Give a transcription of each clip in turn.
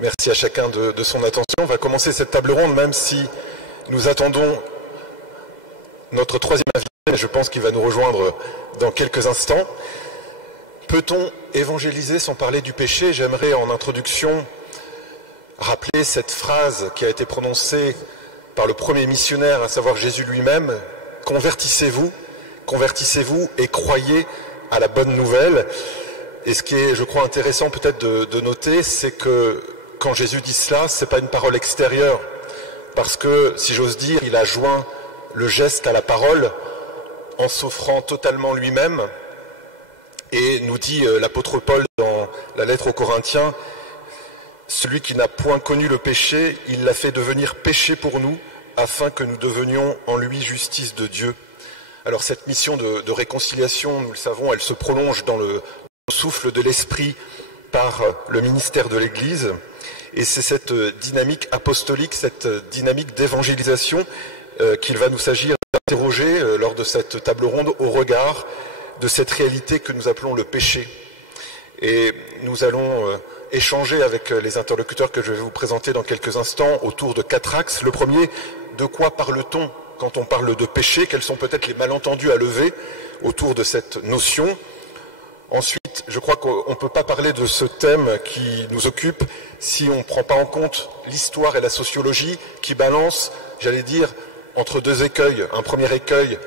Merci à chacun de son attention. On va commencer cette table ronde, même si nous attendons notre troisième invité. Je pense qu'il va nous rejoindre dans quelques instants. Peut-on évangéliser sans parler du péché? J'aimerais en introduction rappeler cette phrase qui a été prononcée par le premier missionnaire, à savoir Jésus lui-même. Convertissez-vous et croyez à la bonne nouvelle. Et ce qui est, je crois, intéressant peut-être de noter, c'est que quand Jésus dit cela, ce n'est pas une parole extérieure. Parce que, si j'ose dire, il a joint le geste à la parole en s'offrant totalement lui-même. Et nous dit l'apôtre Paul dans la lettre aux Corinthiens, celui qui n'a point connu le péché, il l'a fait devenir péché pour nous, afin que nous devenions en lui justice de Dieu. Alors cette mission de réconciliation, nous le savons, elle se prolonge dans le souffle de l'Esprit par le ministère de l'Église. Et c'est cette dynamique apostolique, cette dynamique d'évangélisation qu'il va nous s'agir d'interroger lors de cette table ronde au regard de cette réalité que nous appelons le péché. Et nous allons échanger avec les interlocuteurs que je vais vous présenter dans quelques instants autour de 4 axes. Le premier, de quoi parle-t-on quand on parle de péché? Quels sont peut-être les malentendus à lever autour de cette notion? Ensuite, je crois qu'on ne peut pas parler de ce thème qui nous occupe si on ne prend pas en compte l'histoire et la sociologie qui balancent, j'allais dire, entre 2 écueils. Un premier écueil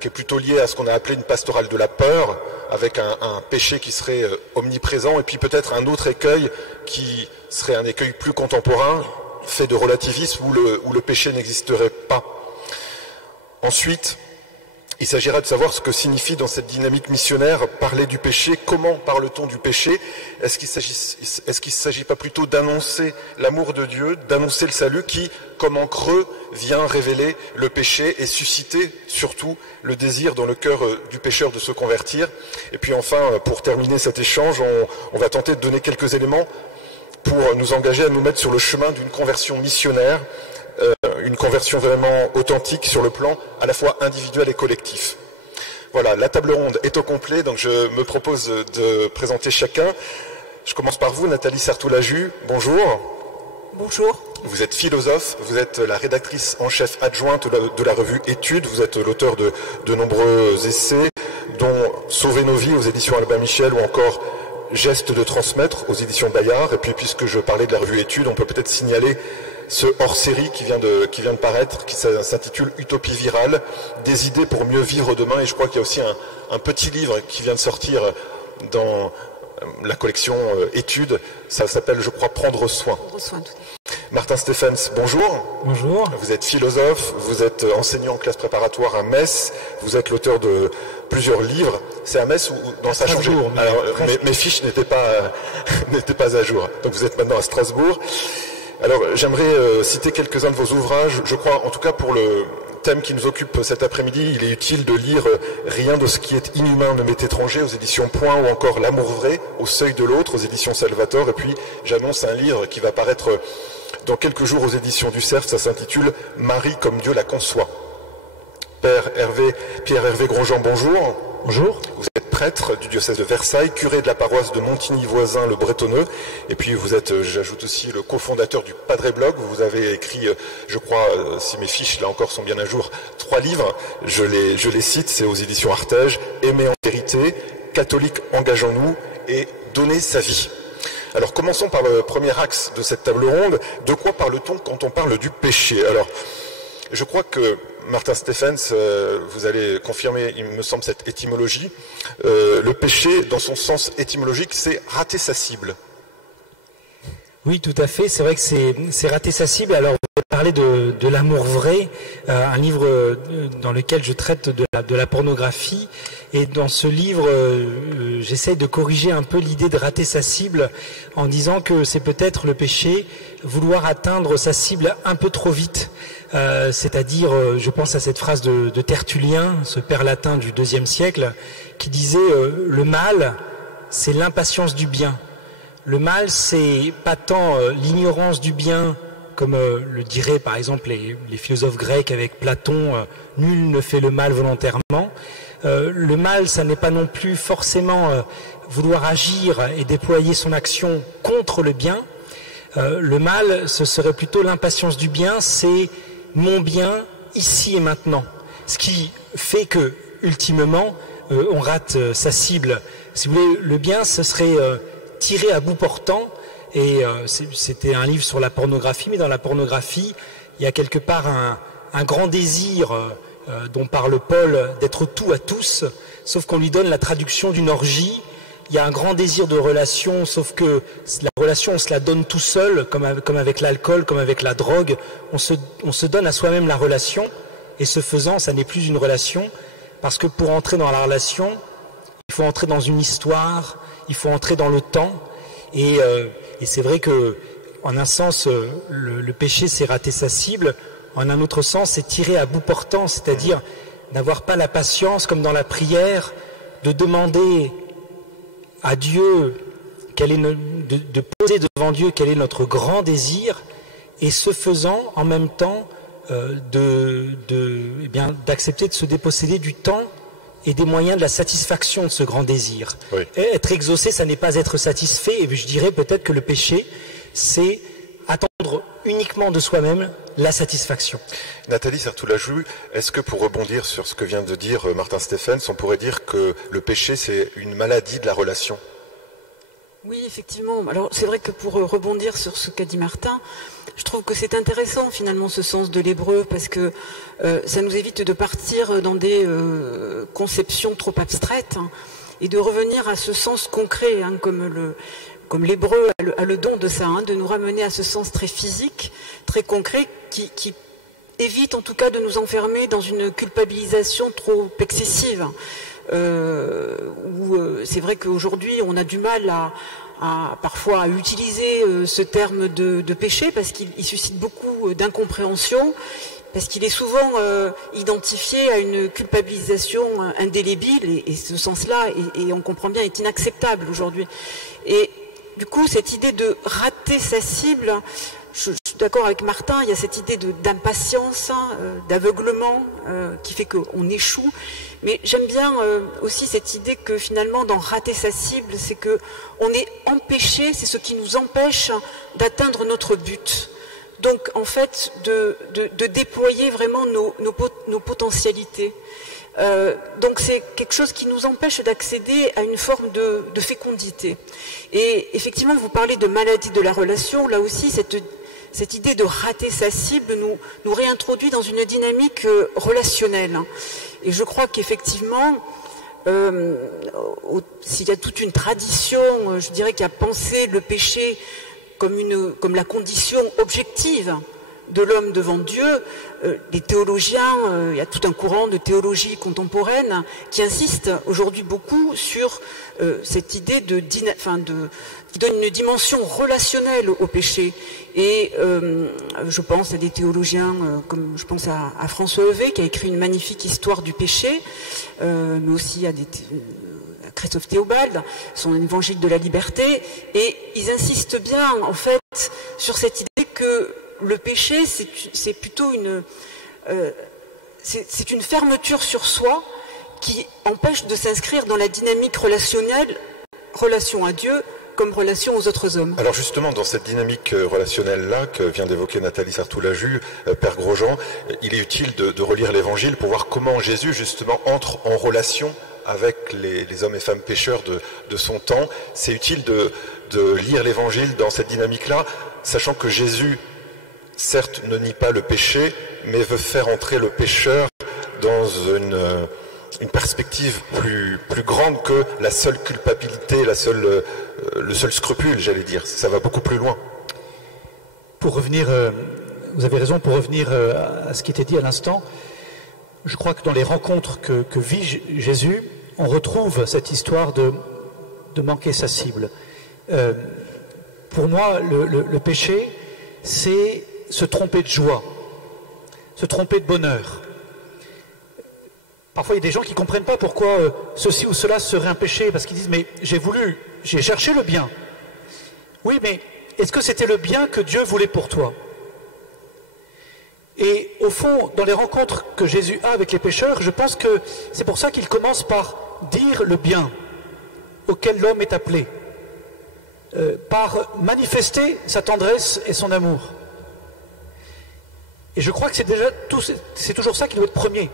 qui est plutôt lié à ce qu'on a appelé une pastorale de la peur, avec un péché qui serait omniprésent, et puis peut-être un autre écueil qui serait un écueil plus contemporain, fait de relativisme, où le péché n'existerait pas. Ensuite, il s'agira de savoir ce que signifie dans cette dynamique missionnaire parler du péché. Comment parle-t-on du péché? Est-ce qu'il ne s'agit pas plutôt d'annoncer l'amour de Dieu, d'annoncer le salut qui, comme en creux, vient révéler le péché et susciter surtout le désir dans le cœur du pécheur de se convertir? Et puis enfin, pour terminer cet échange, on va tenter de donner quelques éléments pour nous engager à nous mettre sur le chemin d'une conversion missionnaire, une conversion vraiment authentique sur le plan à la fois individuel et collectif. Voilà, la table ronde est au complet, donc je me propose de présenter chacun. Je commence par vous, Nathalie Sartoulaju. Bonjour. Bonjour. Vous êtes philosophe, vous êtes la rédactrice en chef adjointe de la revue Études, vous êtes l'auteur de nombreux essais, dont Sauver nos vies aux éditions Albin Michel ou encore Geste de transmettre aux éditions Bayard. Et puis puisque je parlais de la revue Études, on peut peut-être signaler ce hors-série qui vient de paraître, qui s'intitule Utopie virale, des idées pour mieux vivre demain. Et je crois qu'il y a aussi un petit livre qui vient de sortir dans la collection Études. Ça s'appelle, je crois, Prendre soin. Prendre soin, tout à fait. Martin Stephens, bonjour. Bonjour. Vous êtes philosophe, vous êtes enseignant en classe préparatoire à Metz, vous êtes l'auteur de plusieurs livres. C'est à Metz ou dans ça a changé? Alors, mes fiches n'étaient pas à jour. Donc vous êtes maintenant à Strasbourg. Alors j'aimerais citer quelques-uns de vos ouvrages. Je crois, en tout cas pour le thème qui nous occupe cet après-midi, il est utile de lire Rien de ce qui est inhumain ne m'est étranger aux éditions Point, ou encore L'amour vrai au seuil de l'autre aux éditions Salvator. Et puis j'annonce un livre qui va paraître dans quelques jours aux éditions du Cerf. Ça s'intitule Marie comme Dieu la conçoit. Pierre-Hervé Grosjean, bonjour. Bonjour. Vous êtes prêtre du diocèse de Versailles, curé de la paroisse de Montigny-Voisin, le Bretonneux, et puis vous êtes, j'ajoute aussi, le cofondateur du Padre Blog. Vous avez écrit, je crois, si mes fiches là encore sont bien à jour, 3 livres. Je les cite, c'est aux éditions Artege: Aimer en vérité, Catholique engageons-nous et Donner sa vie. Alors commençons par le premier axe de cette table ronde. De quoi parle-t-on quand on parle du péché? Alors, je crois que Martin Stephens, vous allez confirmer, il me semble, cette étymologie. Le péché, dans son sens étymologique, c'est rater sa cible. Oui, tout à fait. C'est vrai que c'est rater sa cible. Alors, vous avez parlé de l'amour vrai, un livre dans lequel je traite de la pornographie. Et dans ce livre, j'essaye de corriger un peu l'idée de rater sa cible en disant que c'est peut-être le péché, vouloir atteindre sa cible un peu trop vite. C'est-à-dire, je pense à cette phrase de Tertullien, ce père latin du IIe siècle, qui disait le mal, c'est l'impatience du bien. Le mal, c'est pas tant l'ignorance du bien, comme le diraient par exemple les philosophes grecs avec Platon, nul ne fait le mal volontairement. Le mal, ça n'est pas non plus forcément vouloir agir et déployer son action contre le bien. Le mal, ce serait plutôt l'impatience du bien, c'est mon bien ici et maintenant. Ce qui fait que, ultimement, on rate sa cible. Si vous voulez, le bien, ce serait tiré à bout portant. Et c'était un livre sur la pornographie, mais dans la pornographie, il y a quelque part un grand désir dont parle Paul d'être tout à tous, sauf qu'on lui donne la traduction d'une orgie. Il y a un grand désir de relation, sauf que la relation, on se la donne tout seul, comme avec l'alcool, comme avec la drogue. On se donne à soi-même la relation, et ce faisant, ça n'est plus une relation, parce que pour entrer dans la relation, il faut entrer dans une histoire, il faut entrer dans le temps, et c'est vrai que, en un sens, le péché, c'est rater sa cible. En un autre sens, c'est tirer à bout portant, c'est-à-dire n'avoir pas la patience, comme dans la prière, de demander à Dieu, de poser devant Dieu quel est notre grand désir, et ce faisant, en même temps, d'accepter de se déposséder du temps et des moyens de la satisfaction de ce grand désir. Oui. Et être exaucé, ça n'est pas être satisfait, et je dirais peut-être que le péché, c'est attendre uniquement de soi-même la satisfaction. Nathalie Sartoulajou, est-ce que pour rebondir sur ce que vient de dire Martin Stephens, on pourrait dire que le péché c'est une maladie de la relation? Oui, effectivement. Alors c'est vrai que pour rebondir sur ce qu'a dit Martin, je trouve que c'est intéressant finalement ce sens de l'hébreu, parce que ça nous évite de partir dans des conceptions trop abstraites, hein, et de revenir à ce sens concret, hein, comme l'hébreu a le don de ça, hein, de nous ramener à ce sens très physique, très concret, qui évite en tout cas de nous enfermer dans une culpabilisation trop excessive. C'est vrai qu'aujourd'hui on a du mal parfois à utiliser ce terme de péché, parce qu'il suscite beaucoup d'incompréhension, parce qu'il est souvent identifié à une culpabilisation indélébile, et ce sens-là, et on comprend bien, est inacceptable aujourd'hui. Et du coup, cette idée de rater sa cible, je suis d'accord avec Martin, il y a cette idée d'impatience, d'aveuglement qui fait qu'on échoue. Mais j'aime bien aussi cette idée que finalement, dans rater sa cible, c'est qu'on est empêché, c'est ce qui nous empêche d'atteindre notre but. Donc, en fait, de déployer vraiment nos potentialités. Donc c'est quelque chose qui nous empêche d'accéder à une forme de fécondité. Et effectivement, vous parlez de maladie de la relation, là aussi cette idée de rater sa cible nous réintroduit dans une dynamique relationnelle. Et je crois qu'effectivement, s'il y a toute une tradition, je dirais, qui a pensé le péché comme la condition objective de l'homme devant Dieu, les théologiens, il y a tout un courant de théologie contemporaine qui insiste aujourd'hui beaucoup sur cette idée qui donne une dimension relationnelle au péché. Et je pense à des théologiens comme je pense à François Heuvet, qui a écrit une magnifique histoire du péché, mais aussi à Christophe Théobald, son évangile de la liberté, et ils insistent bien en fait sur cette idée que le péché, c'est plutôt c'est une fermeture sur soi qui empêche de s'inscrire dans la dynamique relationnelle, relation à Dieu comme relation aux autres hommes. Alors justement, dans cette dynamique relationnelle-là que vient d'évoquer Nathalie Sartoulajou, Père Grosjean, il est utile de relire l'Évangile pour voir comment Jésus justement entre en relation avec les hommes et femmes pécheurs de son temps. C'est utile de lire l'Évangile dans cette dynamique-là, sachant que Jésus, certes, ne nie pas le péché, mais veut faire entrer le pécheur dans une perspective plus grande que la seule culpabilité, le seul scrupule, j'allais dire. Ça va beaucoup plus loin. Pour revenir, vous avez raison, pour revenir à ce qui était dit à l'instant, je crois que dans les rencontres que vit Jésus, on retrouve cette histoire de manquer sa cible. Pour moi, le péché, c'est se tromper de joie, se tromper de bonheur. Parfois, il y a des gens qui ne comprennent pas pourquoi ceci ou cela serait un péché, parce qu'ils disent, mais j'ai cherché le bien. Oui, mais est-ce que c'était le bien que Dieu voulait pour toi? Et au fond, dans les rencontres que Jésus a avec les pécheurs, je pense que c'est pour ça qu'il commence par dire le bien auquel l'homme est appelé. par manifester sa tendresse et son amour. Et je crois que c'est toujours ça qui doit être premier.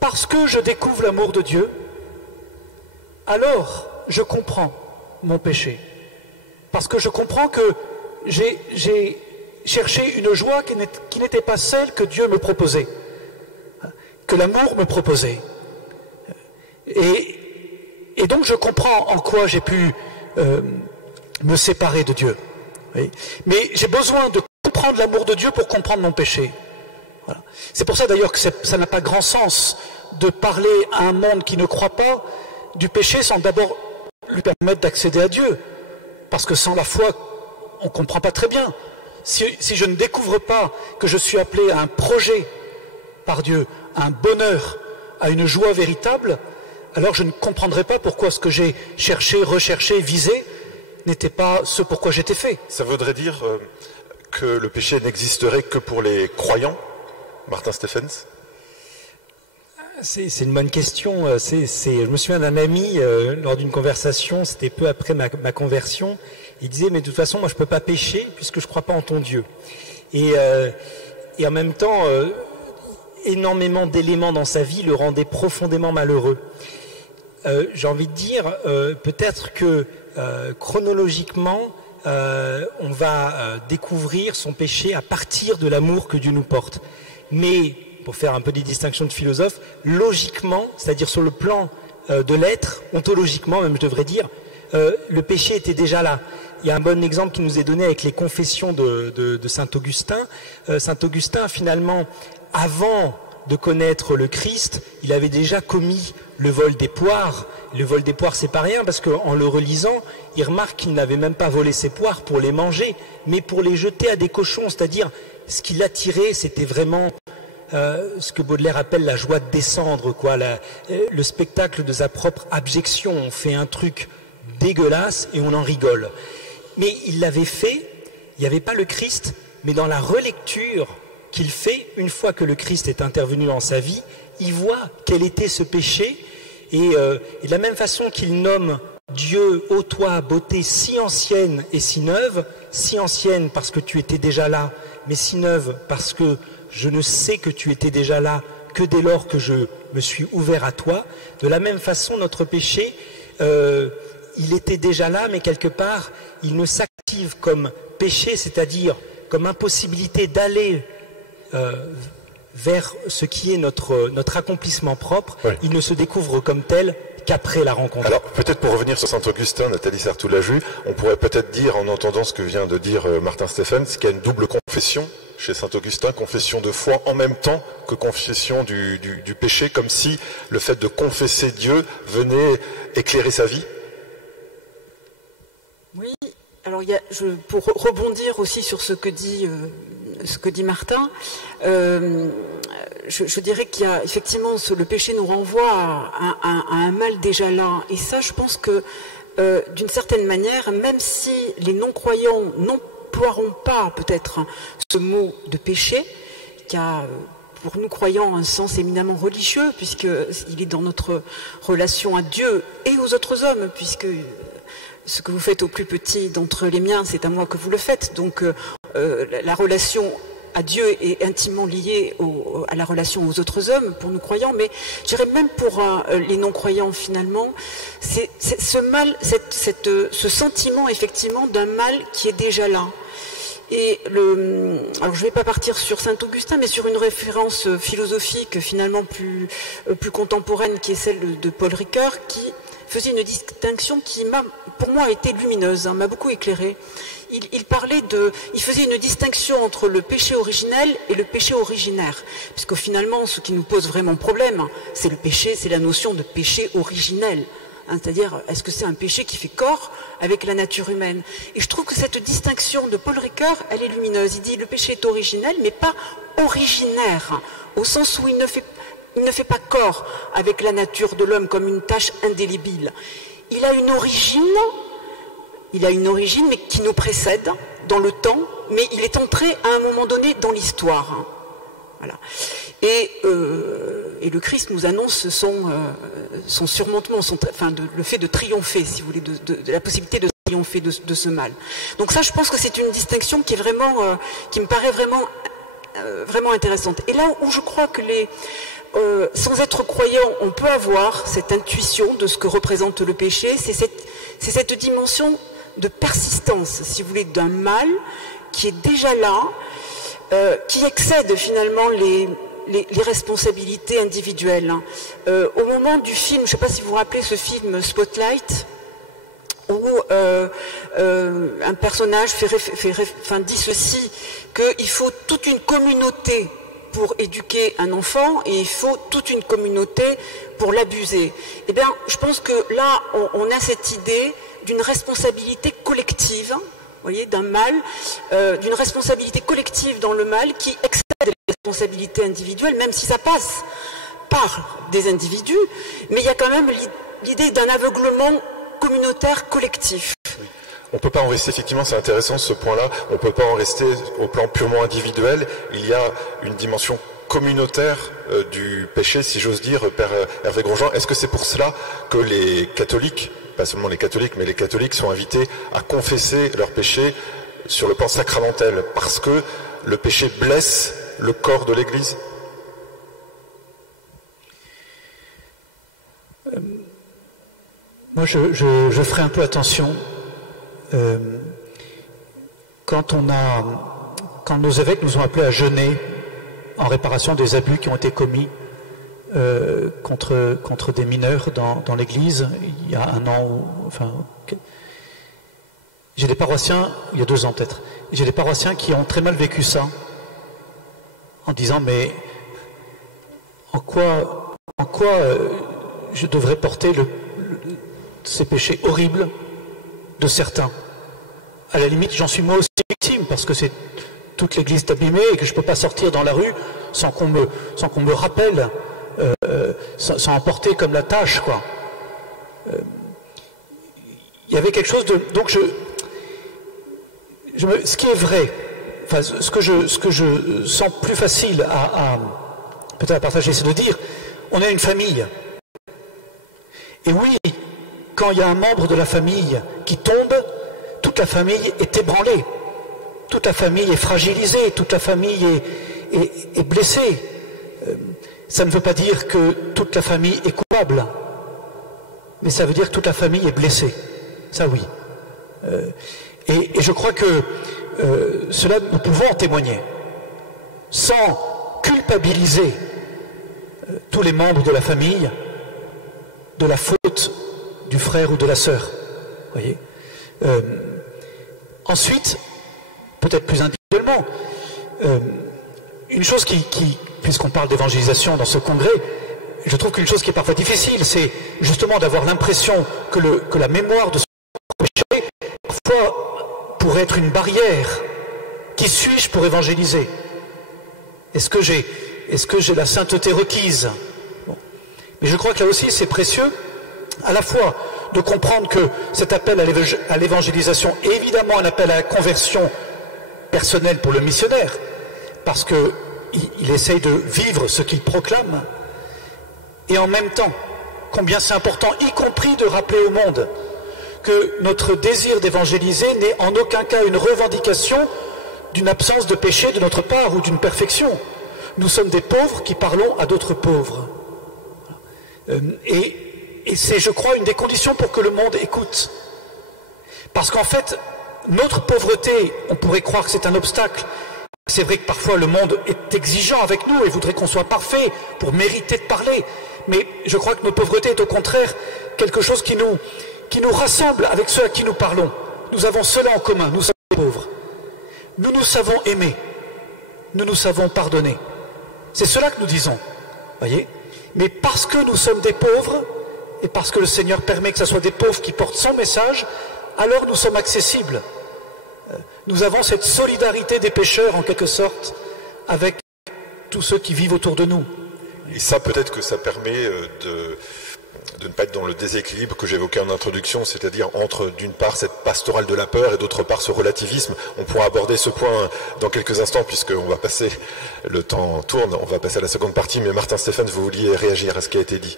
Parce que je découvre l'amour de Dieu, alors je comprends mon péché. Parce que je comprends que j'ai cherché une joie qui n'était pas celle que Dieu me proposait, que l'amour me proposait. Et donc je comprends en quoi j'ai pu me séparer de Dieu. Oui. Mais j'ai besoin de comprendre l'amour de Dieu pour comprendre mon péché. Voilà. C'est pour ça d'ailleurs que ça n'a pas grand sens de parler à un monde qui ne croit pas du péché sans d'abord lui permettre d'accéder à Dieu. Parce que sans la foi, on ne comprend pas très bien. Si je ne découvre pas que je suis appelé à un projet par Dieu, à un bonheur, à une joie véritable, alors je ne comprendrai pas pourquoi ce que j'ai cherché, recherché, visé n'était pas ce pourquoi j'étais fait. Ça voudrait dire que le péché n'existerait que pour les croyants, Martin Stephens? C'est une bonne question. Je me souviens d'un ami, lors d'une conversation, c'était peu après ma conversion, il disait, mais de toute façon, moi je ne peux pas pécher puisque je ne crois pas en ton Dieu. Et en même temps, énormément d'éléments dans sa vie le rendaient profondément malheureux. J'ai envie de dire, peut-être que chronologiquement, on va découvrir son péché à partir de l'amour que Dieu nous porte. Mais, pour faire un peu des distinctions de philosophes, logiquement, c'est-à-dire sur le plan de l'être, ontologiquement même je devrais dire, le péché était déjà là. Il y a un bon exemple qui nous est donné avec les confessions de saint Augustin. Saint Augustin, finalement, avant de connaître le Christ, il avait déjà commis le vol des poires. Le vol des poires, c'est pas rien, parce qu'en le relisant, il remarque qu'il n'avait même pas volé ses poires pour les manger, mais pour les jeter à des cochons. C'est-à-dire, ce qui l'attirait, c'était vraiment ce que Baudelaire appelle la joie de descendre, quoi, le spectacle de sa propre abjection. On fait un truc dégueulasse et on en rigole. Mais il l'avait fait, il n'y avait pas le Christ, mais dans la relecture qu'il fait, une fois que le Christ est intervenu dans sa vie, il voit quel était ce péché, et de la même façon qu'il nomme Dieu, ô toi, beauté si ancienne et si neuve, si ancienne parce que tu étais déjà là, mais si neuve parce que je ne sais que tu étais déjà là que dès lors que je me suis ouvert à toi, de la même façon notre péché, il était déjà là, mais quelque part, il ne s'active comme péché, c'est-à-dire comme impossibilité d'aller vers ce qui est notre accomplissement propre. Oui. Il ne se découvre comme tel qu'après la rencontre. Alors, peut-être pour revenir sur Saint-Augustin, Nathalie Sartoulaju, on pourrait peut-être dire, en entendant ce que vient de dire Martin Stephens, qu'il y a une double confession chez Saint-Augustin, confession de foi en même temps que confession du péché, comme si le fait de confesser Dieu venait éclairer sa vie. Oui, alors pour rebondir aussi sur ce que dit Martin, je dirais qu'il y a effectivement le péché nous renvoie à un mal déjà là, et ça je pense que d'une certaine manière, même si les non-croyants n'emploieront pas peut-être ce mot de péché, qui a pour nous croyants un sens éminemment religieux, puisqu'il est dans notre relation à Dieu et aux autres hommes, puisque ce que vous faites au plus petit d'entre les miens, c'est à moi que vous le faites. Donc la relation à Dieu est intimement liée à la relation aux autres hommes, pour nous croyants, mais je dirais même pour les non-croyants finalement, c'est ce mal, ce sentiment effectivement d'un mal qui est déjà là. Et alors je ne vais pas partir sur Saint-Augustin, mais sur une référence philosophique finalement plus contemporaine, qui est celle de Paul Ricoeur, qui faisait une distinction qui pour moi, a été lumineuse, m'a beaucoup éclairée. Il faisait une distinction entre le péché originel et le péché originaire. Puisque finalement, ce qui nous pose vraiment problème, c'est le péché, c'est la notion de péché originel. C'est-à-dire, est-ce que c'est un péché qui fait corps avec la nature humaine? Et je trouve que cette distinction de Paul Ricoeur, elle est lumineuse. Il dit le péché est originel, mais pas originaire, au sens où il ne fait pas corps avec la nature de l'homme comme une tâche indélébile. Il a une origine, mais qui nous précède dans le temps, mais il est entré à un moment donné dans l'histoire. Voilà. Et le Christ nous annonce son surmontement, le fait de triompher, si vous voulez, de la possibilité de ont fait de ce mal. Donc ça, je pense que c'est une distinction qui est vraiment, qui me paraît vraiment intéressante. Et là où je crois que sans être croyant, on peut avoir cette intuition de ce que représente le péché, c'est cette dimension de persistance, si vous voulez, d'un mal qui est déjà là, qui excède finalement les responsabilités individuelles. Au moment du film, je ne sais pas si vous vous rappelez ce film Spotlight, où un personnage dit ceci, qu'il faut toute une communauté pour éduquer un enfant et il faut toute une communauté pour l'abuser. Eh bien, je pense que là, on a cette idée d'une responsabilité collective, vous voyez, d'un mal, d'une responsabilité collective dans le mal qui excède les responsabilités individuelles, même si ça passe par des individus, mais il y a quand même l'idée d'un aveuglement communautaire collectif. Oui. On ne peut pas en rester, effectivement, c'est intéressant ce point-là, on ne peut pas en rester au plan purement individuel, il y a une dimension communautaire du péché, si j'ose dire, Père Hervé Grosjean. Est-ce que c'est pour cela que les catholiques, pas seulement les catholiques, mais les catholiques sont invités à confesser leur péché sur le plan sacramentel, parce que le péché blesse le corps de l'Église? Moi, je ferai un peu attention. Quand nos évêques nous ont appelés à jeûner en réparation des abus qui ont été commis contre des mineurs dans l'Église, il y a un an, j'ai des paroissiens, il y a 2 ans peut-être, j'ai des paroissiens qui ont très mal vécu ça, en disant mais en quoi je devrais porter ces péchés horribles de certains. À la limite, j'en suis moi aussi victime, parce que c'est toute l'Église est abîmée et que je ne peux pas sortir dans la rue sans qu'on me rappelle, sans emporter comme la tâche, quoi. Il y avait quelque chose de... Donc ce qui est vrai, enfin, ce que je sens plus facile peut-être à partager, c'est de dire, on est une famille. Et oui, quand il y a un membre de la famille qui tombe, toute la famille est ébranlée, toute la famille est fragilisée, toute la famille est blessée. Ça ne veut pas dire que toute la famille est coupable, mais ça veut dire que toute la famille est blessée. Ça oui. Et je crois que cela, nous pouvons en témoigner, sans culpabiliser tous les membres de la famille de la faute du frère ou de la sœur. Voyez. Ensuite, peut-être plus individuellement, une chose puisqu'on parle d'évangélisation dans ce congrès, je trouve qu'une chose qui est parfois difficile, c'est justement d'avoir l'impression que la mémoire de ce péché, parfois, pourrait être une barrière. Qui suis-je pour évangéliser? Est-ce que j'ai la sainteté requise? Bon. Mais je crois que là aussi, c'est précieux, à la fois de comprendre que cet appel à l'évangélisation est évidemment un appel à la conversion personnelle pour le missionnaire, parce qu'il essaye de vivre ce qu'il proclame, et en même temps, combien c'est important, y compris de rappeler au monde que notre désir d'évangéliser n'est en aucun cas une revendication d'une absence de péché de notre part ou d'une perfection. Nous sommes des pauvres qui parlons à d'autres pauvres. Et c'est, je crois, une des conditions pour que le monde écoute. Parce qu'en fait, notre pauvreté, on pourrait croire que c'est un obstacle. C'est vrai que parfois le monde est exigeant avec nous et voudrait qu'on soit parfait pour mériter de parler. Mais je crois que notre pauvreté est au contraire quelque chose qui nous rassemble avec ceux à qui nous parlons. Nous avons cela en commun, nous sommes pauvres. Nous savons aimer. Nous savons pardonner. C'est cela que nous disons. Voyez ? Mais parce que nous sommes des pauvres, et parce que le Seigneur permet que ce soit des pauvres qui portent son message, alors nous sommes accessibles. Nous avons cette solidarité des pécheurs, en quelque sorte, avec tous ceux qui vivent autour de nous. Et ça, peut-être que ça permet de ne pas être dans le déséquilibre que j'évoquais en introduction, c'est-à-dire entre, d'une part, cette pastorale de la peur et d'autre part, ce relativisme. On pourra aborder ce point dans quelques instants, puisqu'on va passer, le temps tourne, on va passer à la seconde partie, mais Martin Stéphane, vous vouliez réagir à ce qui a été dit.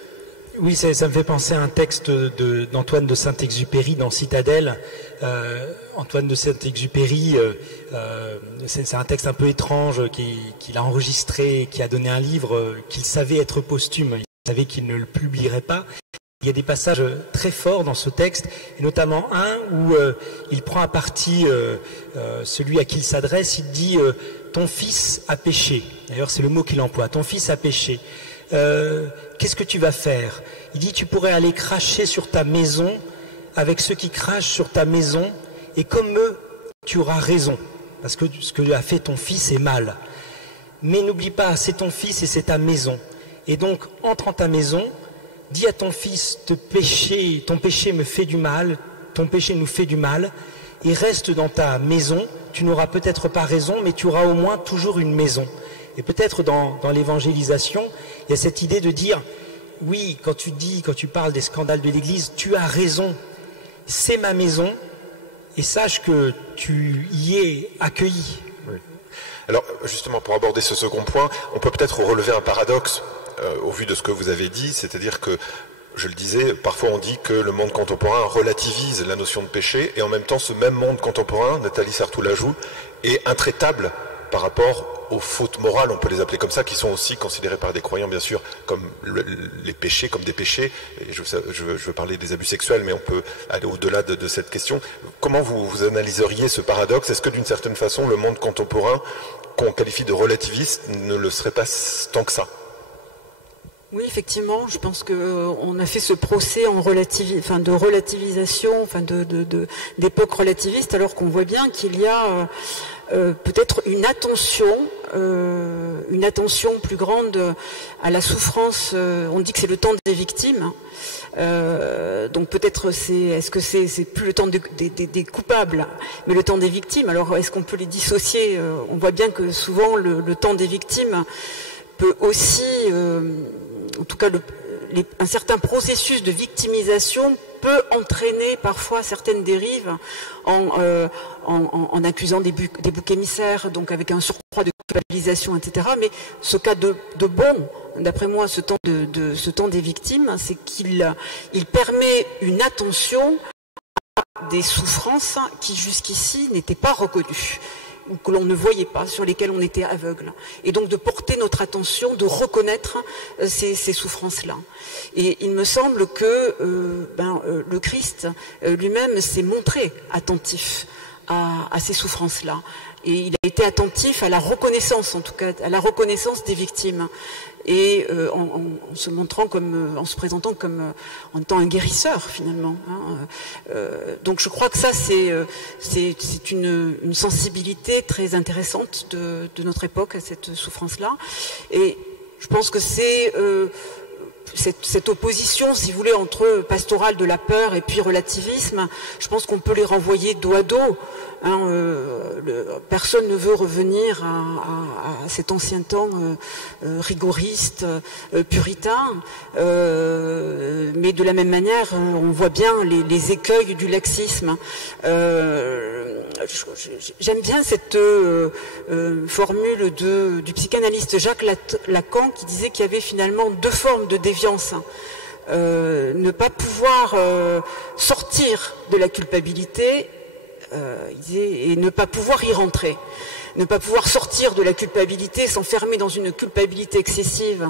Oui, ça me fait penser à un texte d'Antoine de Saint-Exupéry dans Citadelle. Antoine de Saint-Exupéry, c'est un texte un peu étrange qu'il a enregistré, qui a donné un livre qu'il savait être posthume. Il savait qu'il ne le publierait pas. Il y a des passages très forts dans ce texte, et notamment un où il prend à partie celui à qui il s'adresse. Il dit « Ton fils a péché ». D'ailleurs, c'est le mot qu'il emploie. « Ton fils a péché ». Qu'est-ce que tu vas faire? Il dit, tu pourrais aller cracher sur ta maison avec ceux qui crachent sur ta maison, et comme eux, tu auras raison, parce que ce que a fait ton fils est mal. Mais n'oublie pas, c'est ton fils et c'est ta maison. Et donc, entre en ta maison, dis à ton fils, ton péché me fait du mal, ton péché nous fait du mal, et reste dans ta maison. Tu n'auras peut-être pas raison, mais tu auras au moins toujours une maison. Et peut-être dans l'évangélisation, il y a cette idée de dire, oui, quand tu parles des scandales de l'Église, tu as raison, c'est ma maison, et sache que tu y es accueilli. Oui. Alors, justement, pour aborder ce second point, on peut peut-être relever un paradoxe au vu de ce que vous avez dit, c'est-à-dire que, je le disais, parfois on dit que le monde contemporain relativise la notion de péché, et en même temps, ce même monde contemporain, Nathalie Sartou l'ajoute, est intraitable par rapport aux fautes morales, on peut les appeler comme ça, qui sont aussi considérées par des croyants, bien sûr, comme les péchés, comme des péchés. Et je veux parler des abus sexuels, mais on peut aller au-delà de cette question. Comment vous analyseriez ce paradoxe? Est-ce que d'une certaine façon, le monde contemporain, qu'on qualifie de relativiste, ne le serait pas tant que ça? Oui, effectivement, je pense qu'on a fait ce procès de relativisation, d'époque relativiste, alors qu'on voit bien qu'il y a peut-être une attention plus grande à la souffrance. On dit que c'est le temps des victimes. Donc peut-être est-ce que c'est plus le temps des coupables, mais le temps des victimes. Alors est-ce qu'on peut les dissocier? On voit bien que souvent le temps des victimes peut aussi, en tout cas un certain processus de victimisation peut entraîner parfois certaines dérives en accusant des boucs émissaires, donc avec un surcroît de culpabilisation, etc. Mais ce cas de bon, d'après moi, ce temps des victimes, c'est qu'il permet une attention à des souffrances qui jusqu'ici n'étaient pas reconnues, ou que l'on ne voyait pas, sur lesquelles on était aveugle. Et donc de porter notre attention, de reconnaître ces souffrances-là. Et il me semble que le Christ lui-même s'est montré attentif à ces souffrances-là. Et il a été attentif à la reconnaissance, en tout cas, à la reconnaissance des victimes. Et en se montrant en se présentant comme en étant un guérisseur finalement. Donc je crois que ça c'est une sensibilité très intéressante de notre époque à cette souffrance-là. Et je pense que c'est cette opposition, si vous voulez, entre pastoral de la peur et puis relativisme, je pense qu'on peut les renvoyer dos à dos. Personne ne veut revenir à cet ancien temps rigoriste, puritain, mais de la même manière, on voit bien les écueils du laxisme. J'aime bien cette formule du psychanalyste Jacques Lacan qui disait qu'il y avait finalement deux formes de déviance. Ne pas pouvoir sortir de la culpabilité et ne pas pouvoir y rentrer. Ne pas pouvoir sortir de la culpabilité, s'enfermer dans une culpabilité excessive,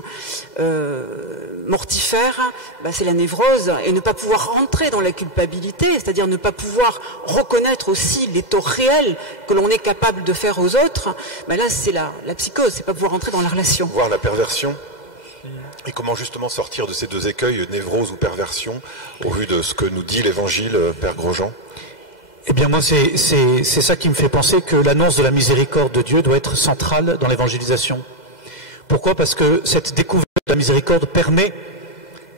mortifère, c'est la névrose, et ne pas pouvoir rentrer dans la culpabilité, c'est-à-dire ne pas pouvoir reconnaître aussi les torts réels que l'on est capable de faire aux autres, là c'est la psychose, c'est pas pouvoir rentrer dans la relation. Voir la perversion. Et comment justement sortir de ces deux écueils, névrose ou perversion, au vu de ce que nous dit l'Évangile, Père Grosjean? Eh bien moi c'est ça qui me fait penser que l'annonce de la miséricorde de Dieu doit être centrale dans l'évangélisation. Pourquoi? Parce que cette découverte de la miséricorde permet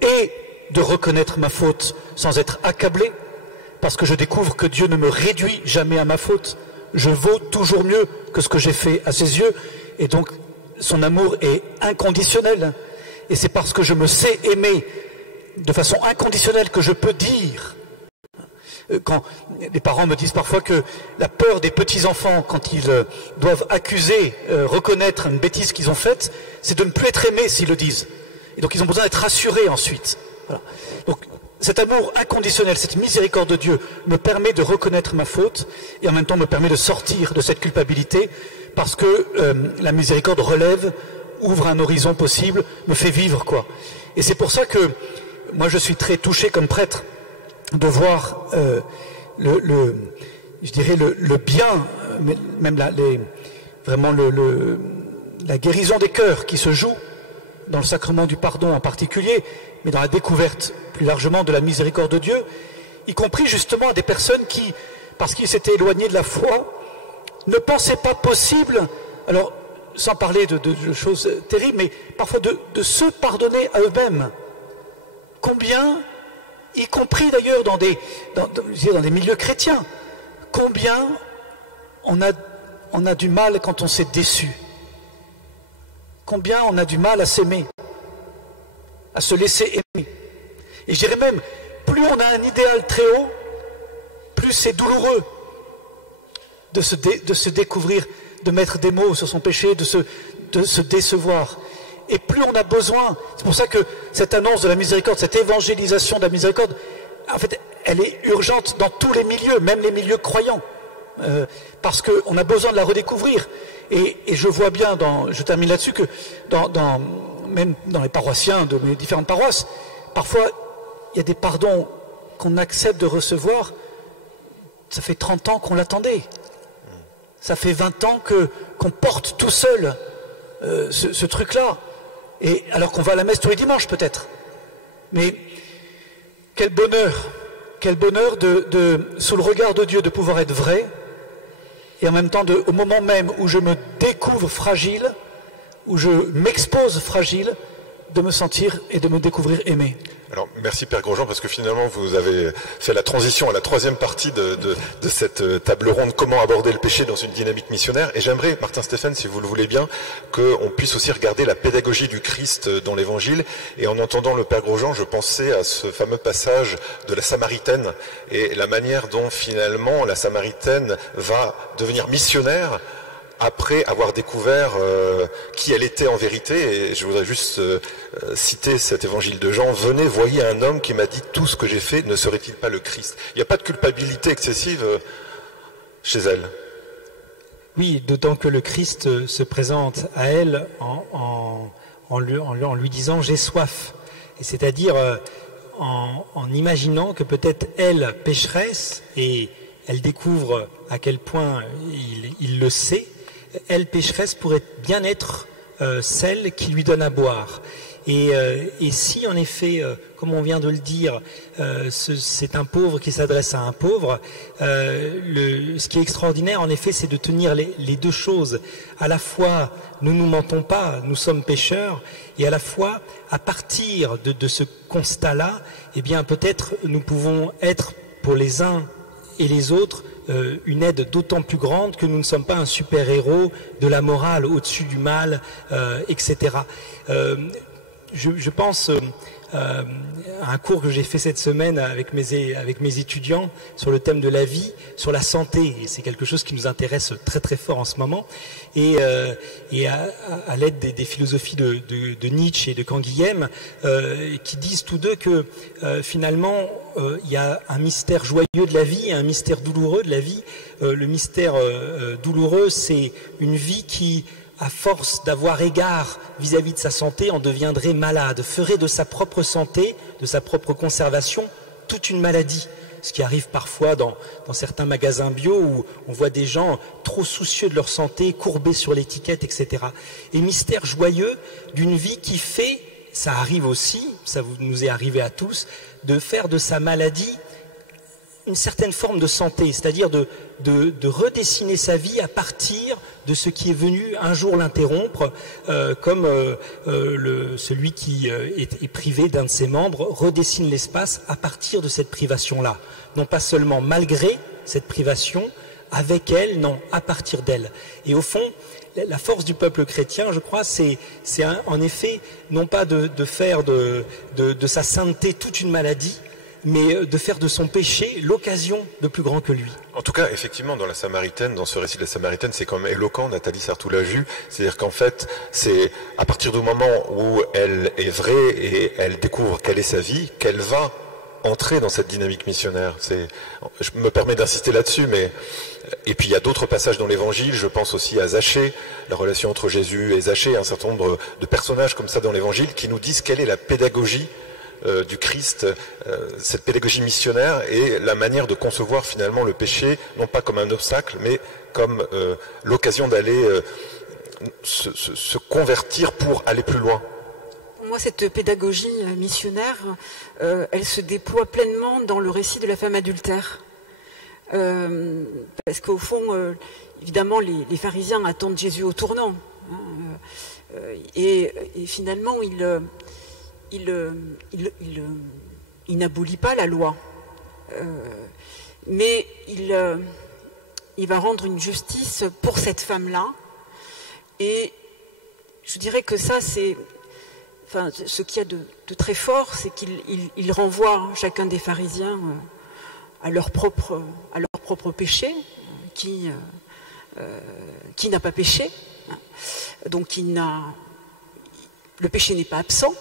et de reconnaître ma faute sans être accablé, parce que je découvre que Dieu ne me réduit jamais à ma faute. Je vaux toujours mieux que ce que j'ai fait à ses yeux, et donc son amour est inconditionnel. Et c'est parce que je me sais aimer de façon inconditionnelle que je peux dire. Quand les parents me disent parfois que la peur des petits-enfants, quand ils doivent accuser, reconnaître une bêtise qu'ils ont faite, c'est de ne plus être aimés s'ils le disent. Et donc ils ont besoin d'être rassurés ensuite. Voilà. Donc, cet amour inconditionnel, cette miséricorde de Dieu me permet de reconnaître ma faute et en même temps me permet de sortir de cette culpabilité parce que la miséricorde relève, ouvre un horizon possible, me fait vivre, quoi. Et c'est pour ça que moi je suis très touché comme prêtre de voir je dirais le bien, même vraiment la guérison des cœurs qui se joue dans le sacrement du pardon en particulier, mais dans la découverte plus largement de la miséricorde de Dieu, y compris justement à des personnes qui, parce qu'ils s'étaient éloignés de la foi, ne pensaient pas possible, alors sans parler de choses terribles, mais parfois de se pardonner à eux-mêmes. Combien, y compris d'ailleurs dans des milieux chrétiens, combien on a du mal quand on s'est déçu. Combien on a du mal à s'aimer, à se laisser aimer. Et je dirais même, plus on a un idéal très haut, plus c'est douloureux de se découvrir, de mettre des mots sur son péché, de se décevoir. Et plus on a besoin, c'est pour ça que cette annonce de la miséricorde, cette évangélisation de la miséricorde, en fait, elle est urgente dans tous les milieux, même les milieux croyants, parce qu'on a besoin de la redécouvrir. Et je vois bien, je termine là-dessus, que même dans les paroissiens de mes différentes paroisses, parfois il y a des pardons qu'on accepte de recevoir, ça fait 30 ans qu'on l'attendait. Ça fait 20 ans qu'on porte tout seul ce truc-là. Et alors qu'on va à la messe tous les dimanches peut-être. Mais quel bonheur sous le regard de Dieu de pouvoir être vrai, et en même temps au moment même où je me découvre fragile, où je m'expose fragile, de me sentir et de me découvrir aimé. Alors, merci Père Grosjean, parce que finalement, vous avez fait la transition à la troisième partie de cette table ronde, comment aborder le péché dans une dynamique missionnaire. Et j'aimerais, Martin Stéphane, si vous le voulez bien, qu'on puisse aussi regarder la pédagogie du Christ dans l'Évangile. Et en entendant le Père Grosjean, je pensais à ce fameux passage de la Samaritaine et la manière dont finalement la Samaritaine va devenir missionnaire après avoir découvert qui elle était en vérité. Et je voudrais juste citer cet évangile de Jean. « Venez, voyez un homme qui m'a dit tout ce que j'ai fait, ne serait-il pas le Christ ?» Il n'y a pas de culpabilité excessive chez elle. Oui, d'autant que le Christ se présente à elle en lui disant « j'ai soif ». Et c'est-à-dire en imaginant que peut-être elle, pécheresse, et elle découvre à quel point il le sait, elle, pécheresse, pourrait bien être celle qui lui donne à boire. Et si, en effet, comme on vient de le dire, c'est un pauvre qui s'adresse à un pauvre, ce qui est extraordinaire, en effet, c'est de tenir les deux choses. À la fois, nous ne nous mentons pas, nous sommes pécheurs, et à la fois, à partir de ce constat-là, eh bien, peut-être nous pouvons être, pour les uns et les autres, une aide d'autant plus grande que nous ne sommes pas un super-héros de la morale au-dessus du mal, etc. Je pense à un cours que j'ai fait cette semaine avec mes étudiants sur le thème de la vie, sur la santé, et c'est quelque chose qui nous intéresse très très fort en ce moment, et à l'aide des philosophies de Nietzsche et de Canguilhem, qui disent tous deux que finalement il y a un mystère joyeux de la vie et un mystère douloureux de la vie. Le mystère douloureux, c'est une vie qui, à force d'avoir égard vis-à-vis de sa santé, en deviendrait malade, ferait de sa propre santé, de sa propre conservation, toute une maladie. Ce qui arrive parfois dans certains magasins bio où on voit des gens trop soucieux de leur santé, courbés sur l'étiquette, etc. Et mystère joyeux d'une vie qui fait, ça arrive aussi, ça nous est arrivé à tous, de faire de sa maladie une certaine forme de santé, c'est-à-dire de redessiner sa vie à partir de ce qui est venu un jour l'interrompre, comme celui qui est privé d'un de ses membres redessine l'espace à partir de cette privation-là. Non pas seulement malgré cette privation, avec elle, non, à partir d'elle. Et au fond, la force du peuple chrétien, je crois, c'est en effet, non pas de faire de sa sainteté toute une maladie, mais de faire de son péché l'occasion de plus grand que lui. En tout cas, effectivement, dans ce récit de la Samaritaine, c'est quand même éloquent, Nathalie Sartou l'a vu, c'est-à-dire qu'en fait, c'est à partir du moment où elle est vraie et elle découvre quelle est sa vie, qu'elle va entrer dans cette dynamique missionnaire. Je me permets d'insister là-dessus, et puis il y a d'autres passages dans l'Évangile, je pense aussi à Zachée, la relation entre Jésus et Zachée, un certain nombre de personnages comme ça dans l'Évangile qui nous disent quelle est la pédagogie du Christ, cette pédagogie missionnaire et la manière de concevoir finalement le péché, non pas comme un obstacle, mais comme l'occasion d'aller se convertir pour aller plus loin. Pour moi, cette pédagogie missionnaire, elle se déploie pleinement dans le récit de la femme adultère. Parce qu'au fond, évidemment, les pharisiens attendent Jésus au tournant. Et finalement, il n'abolit pas la loi. Mais il va rendre une justice pour cette femme-là. Et je dirais que ça, c'est... Enfin, ce qu'il y a de très fort, c'est qu'il renvoie chacun des pharisiens à leur propre péché, qui n'a pas péché. Donc le péché n'est pas absent,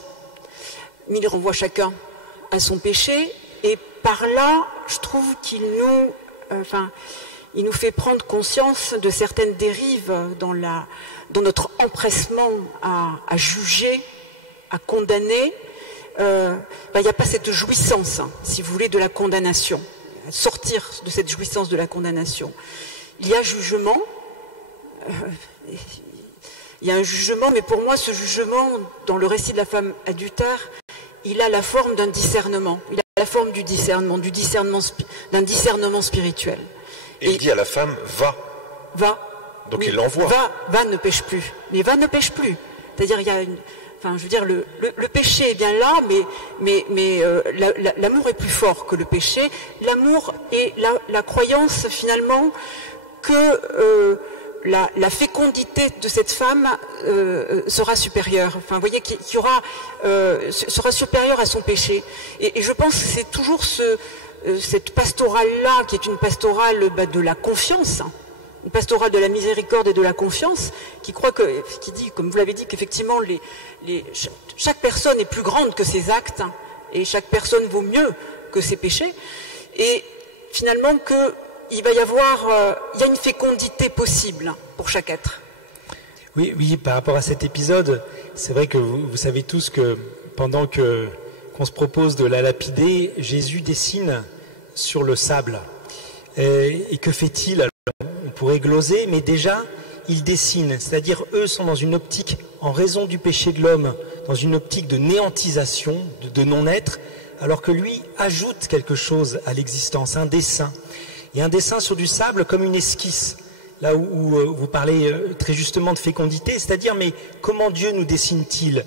mais il renvoie chacun à son péché. Et par là, je trouve qu'il nous fait prendre conscience de certaines dérives dans notre empressement à juger, à condamner. Il n'y a pas cette jouissance, si vous voulez, de la condamnation. Sortir de cette jouissance de la condamnation. Il y a jugement. Il y a un jugement, mais pour moi, ce jugement, dans le récit de la femme adultère, il a la forme d'un discernement. Il a la forme d'un discernement spirituel. Et il dit à la femme, va. Va. Donc oui, il l'envoie. Va, ne pêche plus. Mais va, ne pêche plus. C'est-à-dire, il y a une... Enfin, je veux dire, le péché est bien là, mais l'amour est plus fort que le péché. L'amour et la croyance, finalement, que la fécondité de cette femme sera supérieure. Enfin, vous voyez, sera supérieure à son péché. Et je pense que c'est toujours cette pastorale-là, qui est une pastorale de la confiance, une pastorale de la miséricorde et de la confiance, qui dit, comme vous l'avez dit, qu'effectivement, chaque personne est plus grande que ses actes, et chaque personne vaut mieux que ses péchés, et finalement qu'il va y avoir, il y a une fécondité possible pour chaque être. Oui, par rapport à cet épisode, c'est vrai que vous savez tous que pendant qu'on se propose de la lapider, Jésus dessine sur le sable. Et que fait-il alors? On pourrait gloser, mais déjà, il dessine. C'est-à-dire, eux sont dans une optique, en raison du péché de l'homme, dans une optique de néantisation, de non-être, alors que lui ajoute quelque chose à l'existence, un dessin. Et un dessin sur du sable comme une esquisse. Là où vous parlez très justement de fécondité, c'est-à-dire, mais comment Dieu nous dessine-t-il?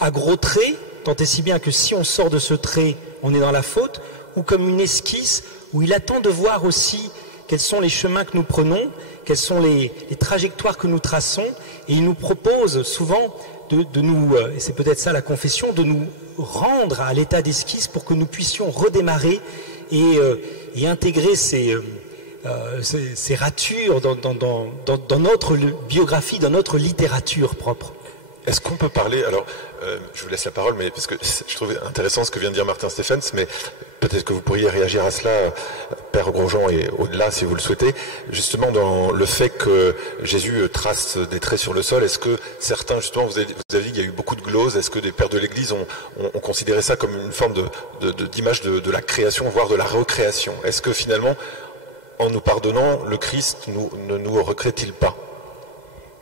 À gros traits, tant et si bien que si on sort de ce trait, on est dans la faute, ou comme une esquisse, où il attend de voir aussi quels sont les chemins que nous prenons, quelles sont les trajectoires que nous traçons, et il nous propose souvent de nous, et c'est peut-être ça la confession, de nous rendre à l'état d'esquisse pour que nous puissions redémarrer et intégrer ces ratures dans notre biographie, dans notre littérature propre. Est-ce qu'on peut parler, alors je vous laisse la parole, mais parce que je trouve intéressant ce que vient de dire Martin Stephens, mais peut-être que vous pourriez réagir à cela, Père Grosjean, et au-delà si vous le souhaitez, justement dans le fait que Jésus trace des traits sur le sol. Est-ce que certains, justement, vous avez dit qu'il y a eu beaucoup de gloses, est-ce que des pères de l'Église ont considéré ça comme une forme d'image de la création, voire de la recréation? Est-ce que finalement, en nous pardonnant, le Christ ne nous recrée-t-il pas?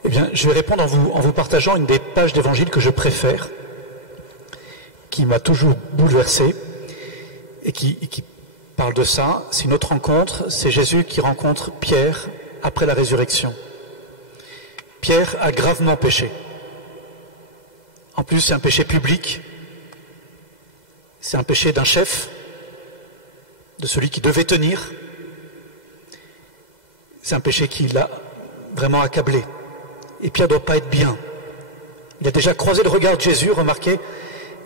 Eh bien, je vais répondre en vous partageant une des pages d'évangile que je préfère, qui m'a toujours bouleversé et qui parle de ça. C'est une autre rencontre, c'est Jésus qui rencontre Pierre après la résurrection. Pierre a gravement péché. En plus, c'est un péché public, c'est un péché d'un chef, de celui qui devait tenir. C'est un péché qui l'a vraiment accablé. Et Pierre ne doit pas être bien. Il a déjà croisé le regard de Jésus, remarquez,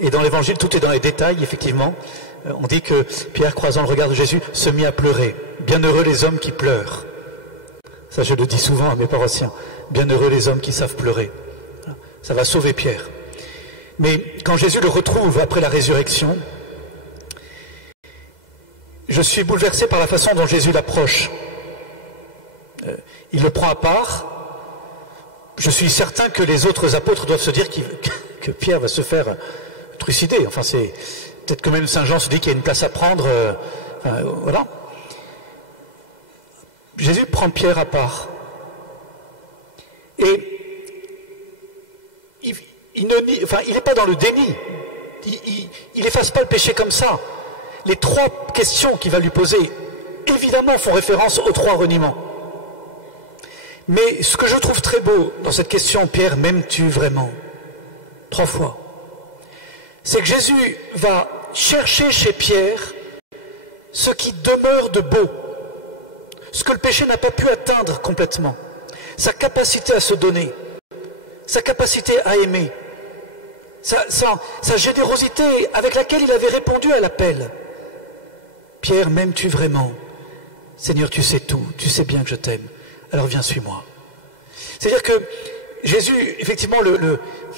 Et dans l'évangile, tout est dans les détails, effectivement. On dit que Pierre, croisant le regard de Jésus, se mit à pleurer. Bienheureux les hommes qui pleurent. Ça, je le dis souvent à mes paroissiens. Bienheureux les hommes qui savent pleurer. Ça va sauver Pierre. Mais quand Jésus le retrouve après la résurrection, je suis bouleversé par la façon dont Jésus l'approche. Il le prend à part. Je suis certain que les autres apôtres doivent se dire que Pierre va se faire trucider. Enfin, c'est peut-être que même Saint Jean se dit qu'il y a une place à prendre. Voilà. Jésus prend Pierre à part. Et il n'est pas dans le déni. Il n'efface pas le péché comme ça. Les 3 questions qu'il va lui poser, évidemment, font référence aux 3 reniements. Mais ce que je trouve très beau dans cette question, Pierre, m'aimes-tu vraiment? 3 fois. C'est que Jésus va chercher chez Pierre ce qui demeure de beau, ce que le péché n'a pas pu atteindre complètement, sa capacité à se donner, sa capacité à aimer, sa générosité avec laquelle il avait répondu à l'appel. Pierre, m'aimes-tu vraiment? Seigneur, tu sais tout, tu sais bien que je t'aime, alors viens, suis-moi. C'est-à-dire que Jésus, effectivement,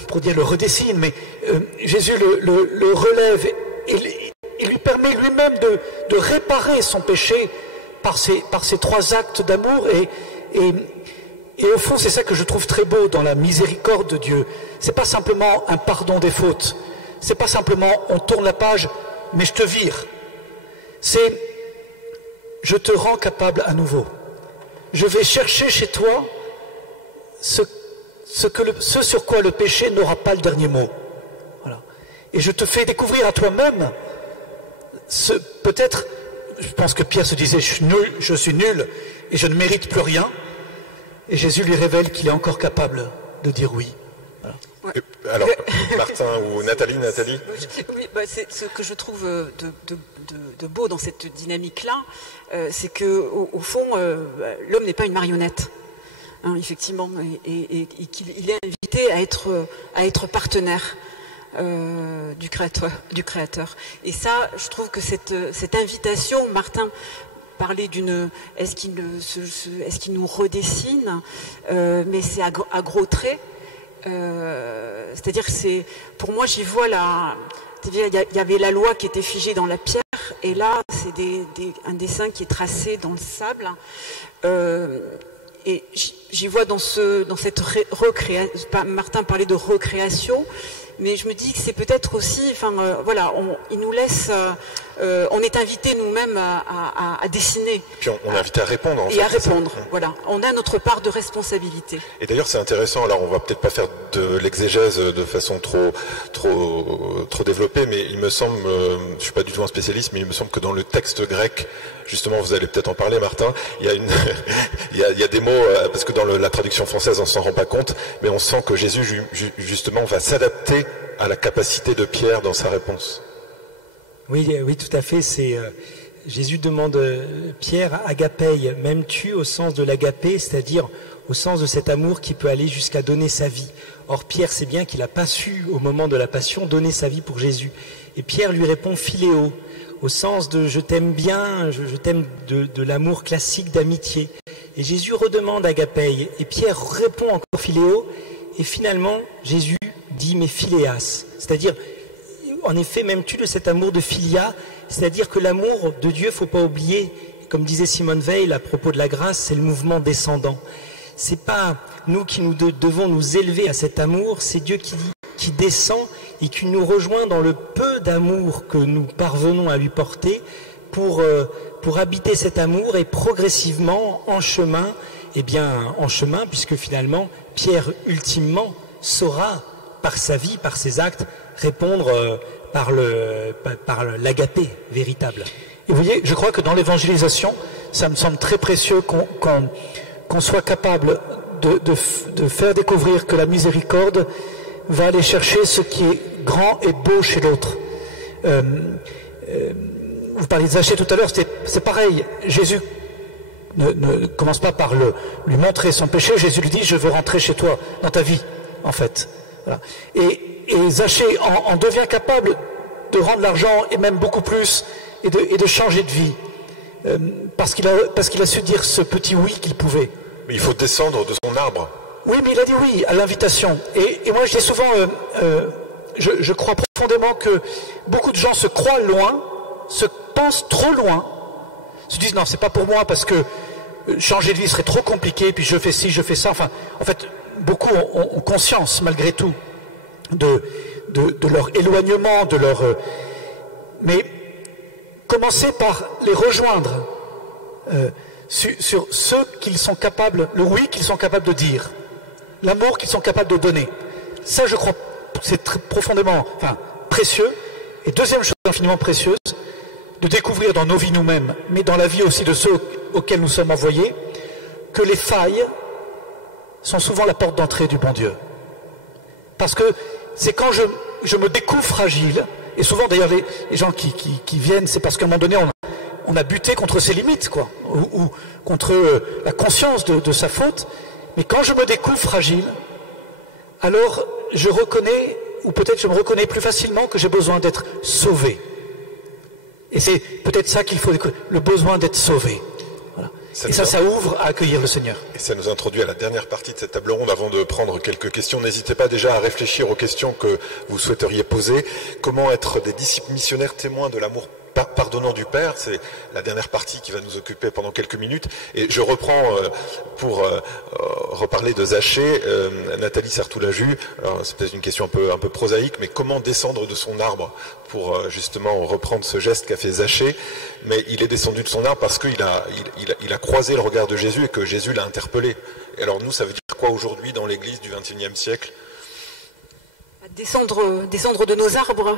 pour dire le redessine, mais Jésus le relève et lui permet lui-même de réparer son péché par ces 3 actes d'amour. Et au fond, c'est ça que je trouve très beau dans la miséricorde de Dieu. C'est pas simplement un pardon des fautes. C'est pas simplement on tourne la page, mais je te vire. C'est je te rends capable à nouveau. Je vais chercher chez toi ce sur quoi le péché n'aura pas le dernier mot. Voilà. Et je te fais découvrir à toi-même peut-être, je pense que Pierre se disait je suis nul et je ne mérite plus rien. Et Jésus lui révèle qu'il est encore capable de dire oui. Voilà. Ouais. Alors, Martin ou Nathalie. Oui, c'est ce que je trouve de beau dans cette dynamique-là, c'est que au fond, l'homme n'est pas une marionnette, hein, effectivement, et qu'il est invité à être partenaire du Créateur. Et ça, je trouve que cette invitation, Martin parlait d'une, est-ce qu'il nous redessine, mais c'est à gros traits. C'est-à-dire que pour moi, j'y vois il y avait la loi qui était figée dans la pierre, et là, c'est un dessin qui est tracé dans le sable. Et j'y vois dans cette recréation. Martin parlait de recréation, mais je me dis que c'est peut-être aussi, voilà, il nous laisse, on est invité nous-mêmes à dessiner. Puis on est invité à répondre. En fait, à répondre, voilà. On a notre part de responsabilité. Et d'ailleurs, c'est intéressant. Alors, on va peut-être pas faire de l'exégèse de façon trop développée, mais il me semble, je suis pas du tout un spécialiste, mais il me semble que dans le texte grec, justement, vous allez peut-être en parler, Martin, il y a des mots, parce que dans la traduction française, on s'en rend pas compte, mais on sent que Jésus, justement, va s'adapter à la capacité de Pierre dans sa réponse. Oui, tout à fait. Jésus demande Pierre, agapei, m'aimes-tu au sens de l'agapé, c'est-à-dire au sens de cet amour qui peut aller jusqu'à donner sa vie. Or, Pierre sait bien qu'il n'a pas su, au moment de la passion, donner sa vie pour Jésus. Et Pierre lui répond philéo, au sens de je t'aime bien, je t'aime de l'amour classique d'amitié. Et Jésus redemande agapei, et Pierre répond encore philéo, et finalement, Jésus dit mais philéas, c'est-à-dire, en effet, m'aimes-tu de cet amour de philia, c'est-à-dire que l'amour de Dieu, faut pas oublier, comme disait Simone Veil à propos de la grâce, c'est le mouvement descendant. C'est pas nous qui devons nous élever à cet amour, c'est Dieu qui descend et qui nous rejoint dans le peu d'amour que nous parvenons à lui porter pour habiter cet amour et progressivement en chemin, puisque finalement Pierre ultimement saura par sa vie, par ses actes, répondre par l'agapé véritable. Et vous voyez, je crois que dans l'évangélisation, ça me semble très précieux qu'on soit capable de faire découvrir que la miséricorde va aller chercher ce qui est grand et beau chez l'autre. Vous parliez de Zachée tout à l'heure, c'est pareil. Jésus ne commence pas par lui montrer son péché. Jésus lui dit, je veux rentrer chez toi, dans ta vie, en fait. Voilà. Et Zachée en devient capable de rendre l'argent et même beaucoup plus et de changer de vie parce qu'il a su dire ce petit oui qu'il pouvait. Mais il faut descendre de son arbre. Oui, mais il a dit oui à l'invitation. Et moi, je dis souvent, je crois profondément que beaucoup de gens se croient loin, se pensent trop loin, se disent non, c'est pas pour moi parce que changer de vie serait trop compliqué, puis je fais ci, je fais ça. Enfin, en fait, beaucoup ont conscience, malgré tout, de leur éloignement, de leur... mais commencer par les rejoindre sur ce qu'ils sont capables, le oui qu'ils sont capables de dire, l'amour qu'ils sont capables de donner. Ça, je crois, c'est profondément, précieux. Et deuxième chose infiniment précieuse, de découvrir dans nos vies nous-mêmes, mais dans la vie aussi de ceux auxquels nous sommes envoyés, que les failles sont souvent la porte d'entrée du bon Dieu. Parce que c'est quand je me découvre fragile, et souvent d'ailleurs les gens qui viennent, c'est parce qu'à un moment donné on a buté contre ses limites, quoi, ou contre la conscience de sa faute. Mais quand je me découvre fragile, alors je reconnais, ou peut-être je me reconnais plus facilement que j'ai besoin d'être sauvé. Et c'est peut-être ça qu'il faut découvrir, le besoin d'être sauvé. Voilà. Ça ouvre à accueillir le Seigneur. Et ça nous introduit à la dernière partie de cette table ronde. Avant de prendre quelques questions, n'hésitez pas déjà à réfléchir aux questions que vous souhaiteriez poser. Comment être des disciples missionnaires témoins de l'amour pardonnant du Père, c'est la dernière partie qui va nous occuper pendant quelques minutes. Et je reprends pour reparler de Zachée, Nathalie Sartoulaju. Alors c'est peut-être une question un peu prosaïque, mais comment descendre de son arbre pour justement reprendre ce geste qu'a fait Zachée. Mais il est descendu de son arbre parce qu'il a croisé le regard de Jésus et que Jésus l'a interpellé. Et alors nous, ça veut dire quoi aujourd'hui dans l'Église du XXIe siècle ? Descendre de nos arbres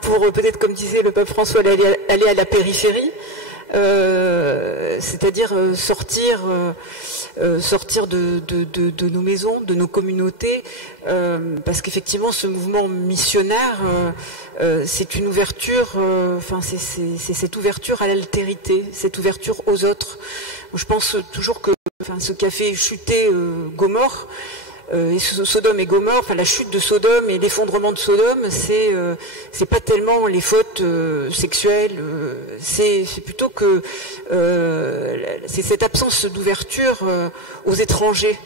pour peut-être, comme disait le pape François, aller à la périphérie, c'est-à-dire sortir de nos maisons, de nos communautés, parce qu'effectivement ce mouvement missionnaire, c'est une ouverture, c'est cette ouverture à l'altérité, cette ouverture aux autres. Je pense toujours que ce qu'a fait chuter Gomorrhe, et Sodome et Gomorrhe, la chute de Sodome et l'effondrement de Sodome, c'est pas tellement les fautes sexuelles, c'est plutôt que c'est cette absence d'ouverture aux étrangers.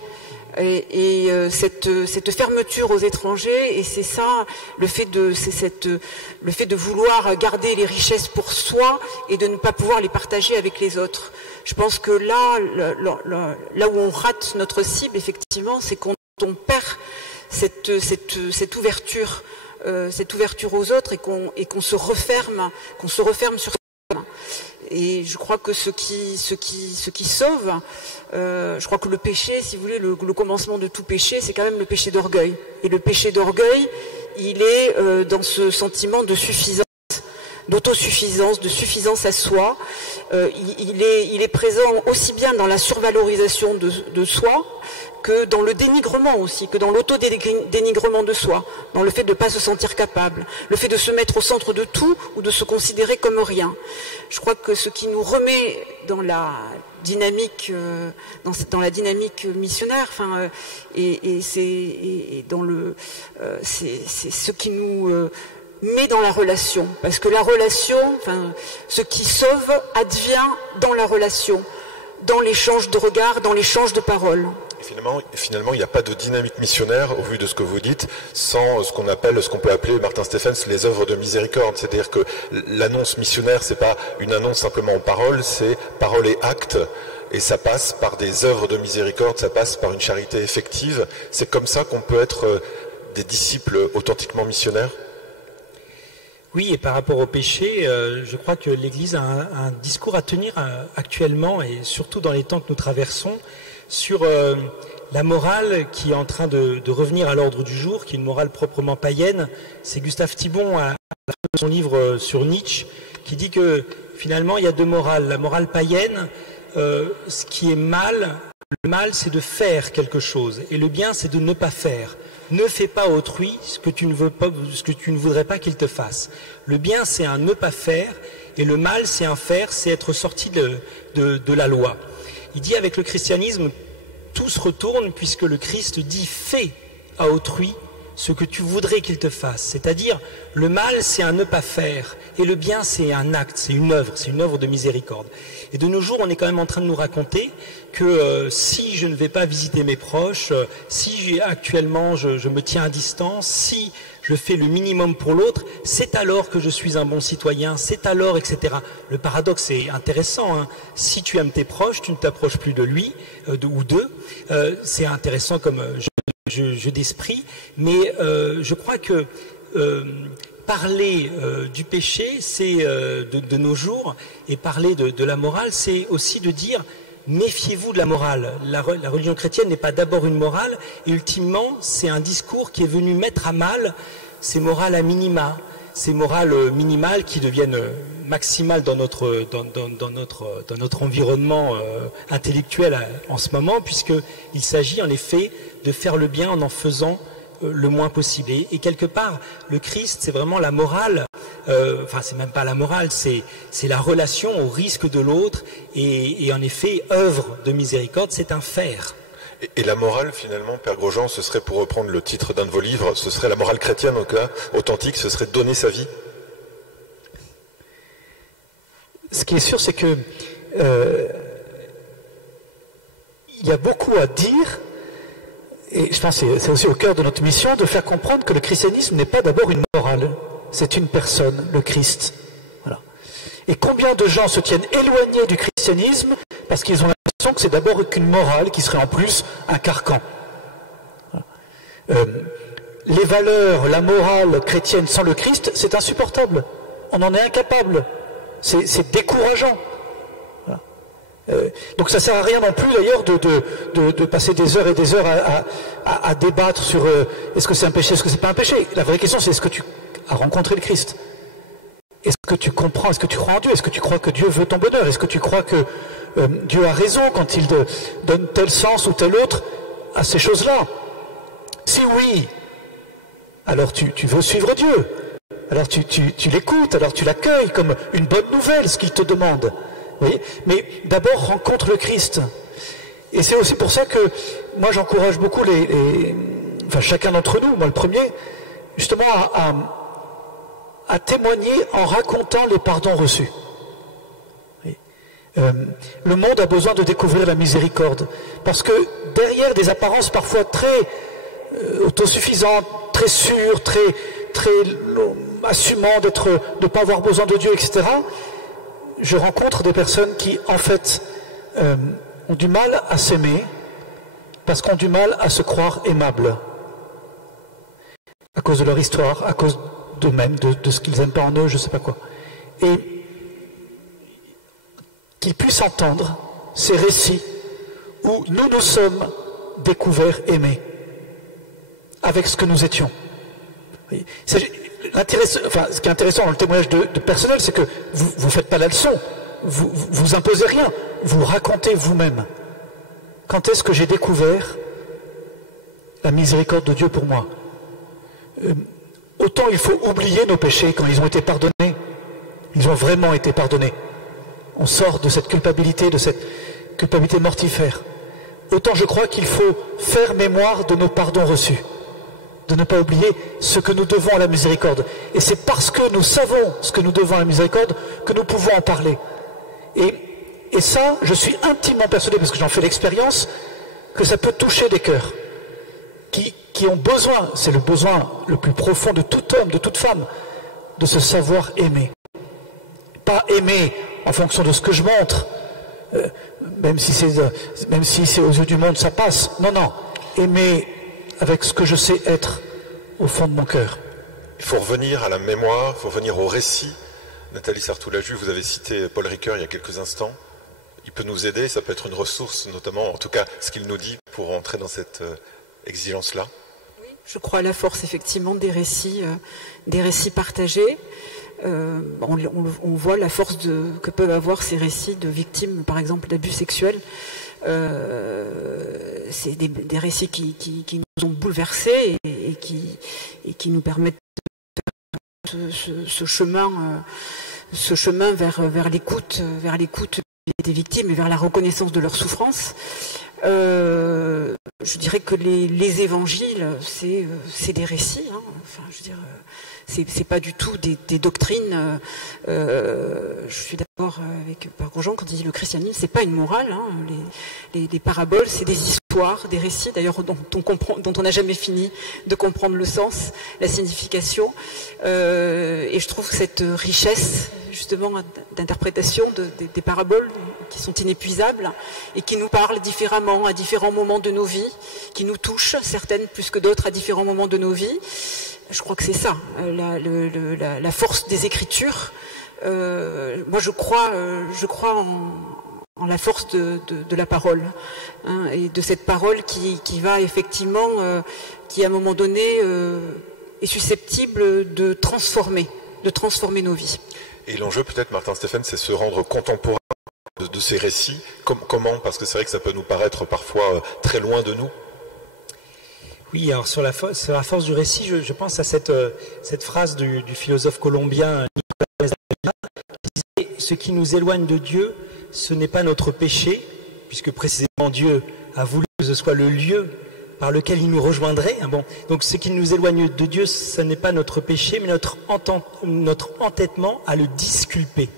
Et cette fermeture aux étrangers, et c'est ça le fait de vouloir garder les richesses pour soi et de ne pas pouvoir les partager avec les autres. Je pense que là où on rate notre cible, effectivement, c'est qu'on perd cette ouverture aux autres et qu'on se referme sur soi. Et je crois que ce qui sauve, je crois que le péché, si vous voulez, le commencement de tout péché, c'est quand même le péché d'orgueil. Et le péché d'orgueil, il est dans ce sentiment de suffisance, d'autosuffisance, de suffisance à soi. Il est présent aussi bien dans la survalorisation de soi que dans le dénigrement aussi, que dans l'autodénigrement de soi, dans le fait de ne pas se sentir capable, le fait de se mettre au centre de tout ou de se considérer comme rien. Je crois que ce qui nous remet dans la dynamique, missionnaire, c'est ce qui nous met dans la relation, parce que la relation, ce qui sauve advient dans la relation, dans l'échange de regards, dans l'échange de paroles. Finalement, il n'y a pas de dynamique missionnaire, au vu de ce que vous dites, sans ce qu'on peut appeler, Martin Stephens, les œuvres de miséricorde. C'est-à-dire que l'annonce missionnaire, c'est pas une annonce simplement en parole, c'est parole et acte. Et ça passe par des œuvres de miséricorde, ça passe par une charité effective. C'est comme ça qu'on peut être des disciples authentiquement missionnaires. Oui, et par rapport au péché, je crois que l'Église a un discours à tenir actuellement, et surtout dans les temps que nous traversons, sur la morale qui est en train de revenir à l'ordre du jour, qui est une morale proprement païenne. C'est Gustave Thibon, à la fin de son livre sur Nietzsche, qui dit que finalement il y a deux morales. La morale païenne, ce qui est mal, le mal c'est de faire quelque chose, et le bien c'est de ne pas faire. Ne fais pas à autrui ce que tu ne voudrais pas qu'il te fasse. Le bien c'est un ne pas faire, et le mal c'est un faire, c'est être sorti de la loi. Il dit avec le christianisme, tout se retourne puisque le Christ dit « fais à autrui ce que tu voudrais qu'il te fasse. C'est-à-dire, le mal, c'est un ne pas faire, et le bien, c'est un acte, c'est une œuvre de miséricorde. Et de nos jours, on est quand même en train de nous raconter que si je ne vais pas visiter mes proches, si actuellement je me tiens à distance, si je fais le minimum pour l'autre, c'est alors que je suis un bon citoyen, c'est alors, etc. Le paradoxe est intéressant, hein. Si tu aimes tes proches, tu ne t'approches plus de lui ou d'eux. C'est intéressant comme jeu d'esprit, mais je crois que parler du péché, c'est de nos jours, et parler de la morale, c'est aussi de dire méfiez-vous de la morale. La religion chrétienne n'est pas d'abord une morale, et ultimement, c'est un discours qui est venu mettre à mal ces morales à minima, ces morales minimales qui deviennent maximales dans notre environnement intellectuel en ce moment, puisqu'il s'agit en effet de faire le bien en faisant le moins possible. Et quelque part, le Christ, c'est vraiment la morale, c'est même pas la morale, c'est la relation au risque de l'autre, et en effet, œuvre de miséricorde, c'est un faire. Et la morale, finalement, Père Grosjean, ce serait, pour reprendre le titre d'un de vos livres, ce serait la morale chrétienne, au cas authentique, ce serait donner sa vie. Ce qui est sûr, c'est que il y a beaucoup à dire, et je pense que c'est aussi au cœur de notre mission de faire comprendre que le christianisme n'est pas d'abord une morale, c'est une personne, le Christ. Voilà. Et combien de gens se tiennent éloignés du christianisme parce qu'ils ont l'impression que c'est d'abord qu'une morale qui serait en plus un carcan. Voilà. Les valeurs, la morale chrétienne sans le Christ, c'est insupportable. On en est incapable. C'est décourageant. Voilà. Donc ça ne sert à rien non plus d'ailleurs de passer des heures et des heures à débattre sur est-ce que c'est un péché, est-ce que c'est pas un péché. La vraie question c'est est-ce que tu as rencontré le Christ? Est-ce que tu comprends, est-ce que tu crois en Dieu? Est-ce que tu crois que Dieu veut ton bonheur? Est-ce que tu crois que Dieu a raison quand il donne tel sens ou tel autre à ces choses-là? Si oui, alors tu veux suivre Dieu. Alors tu l'écoutes, alors tu l'accueilles comme une bonne nouvelle, ce qu'il te demande. Vous voyez? Mais d'abord, rencontre le Christ. Et c'est aussi pour ça que moi j'encourage beaucoup chacun d'entre nous, moi le premier, justement à témoigner en racontant les pardons reçus. Le monde a besoin de découvrir la miséricorde, parce que derrière des apparences parfois très autosuffisantes, très sûres, très assumant de ne pas avoir besoin de Dieu, etc., je rencontre des personnes qui, en fait, ont du mal à s'aimer parce qu'ont du mal à se croire aimables à cause de leur histoire, à cause d'eux-mêmes, de ce qu'ils n'aiment pas en eux, je ne sais pas quoi. Et qu'ils puissent entendre ces récits où nous sommes découverts, aimés, avec ce que nous étions. Ce qui est intéressant dans le témoignage de personnel, c'est que vous ne faites pas la leçon, vous imposez rien, vous racontez vous-même. Quand est-ce que j'ai découvert la miséricorde de Dieu pour moi? Autant il faut oublier nos péchés quand ils ont été pardonnés, ils ont vraiment été pardonnés. On sort de cette culpabilité mortifère. Autant je crois qu'il faut faire mémoire de nos pardons reçus, de ne pas oublier ce que nous devons à la miséricorde. Et c'est parce que nous savons ce que nous devons à la miséricorde que nous pouvons en parler. Et ça, je suis intimement persuadé, parce que j'en fais l'expérience, que ça peut toucher des cœurs qui ont besoin, c'est le besoin le plus profond de tout homme, de toute femme, de se savoir aimer. Pas aimer en fonction de ce que je montre, même si c'est aux yeux du monde ça passe. Non, aimer avec ce que je sais être au fond de mon cœur. Il faut revenir à la mémoire, il faut revenir au récit. Nathalie Sartoulaju, vous avez cité Paul Ricoeur il y a quelques instants. Il peut nous aider, ça peut être une ressource, notamment, en tout cas, ce qu'il nous dit pour entrer dans cette exigence-là. Oui, je crois à la force, effectivement, des récits partagés. On voit la force que peuvent avoir ces récits de victimes, par exemple, d'abus sexuels. C'est des récits qui nous ont bouleversés et qui nous permettent de faire ce chemin vers l'écoute des victimes et vers la reconnaissance de leur souffrance. Je dirais que les évangiles, c'est des récits. Hein. Enfin, je veux dire, c'est pas du tout des doctrines. Je suis d'accord avec Père Grosjean quand il dit le christianisme, c'est pas une morale. Hein. Les paraboles, c'est des histoires, des récits, d'ailleurs dont on n'a jamais fini de comprendre le sens, la signification. Et je trouve que cette richesse, justement, d'interprétation des paraboles qui sont inépuisables et qui nous parlent différemment à différents moments de nos vies, qui nous touchent, certaines plus que d'autres à différents moments de nos vies. Je crois que c'est ça, la force des Écritures. Moi, je crois en la force de la parole, hein, et de cette parole qui va effectivement, qui à un moment donné est susceptible de transformer nos vies. Et l'enjeu peut-être, Martin Stéphane, c'est se rendre contemporain de ces récits. Comment? Parce que c'est vrai que ça peut nous paraître parfois très loin de nous. Oui, alors sur la force du récit, je pense à cette phrase du philosophe colombien Nicolas qui disait « Ce qui nous éloigne de Dieu, ce n'est pas notre péché, puisque précisément Dieu a voulu que ce soit le lieu par lequel il nous rejoindrait. » Bon, donc ce qui nous éloigne de Dieu, ce n'est pas notre péché, mais notre entêtement à le disculper.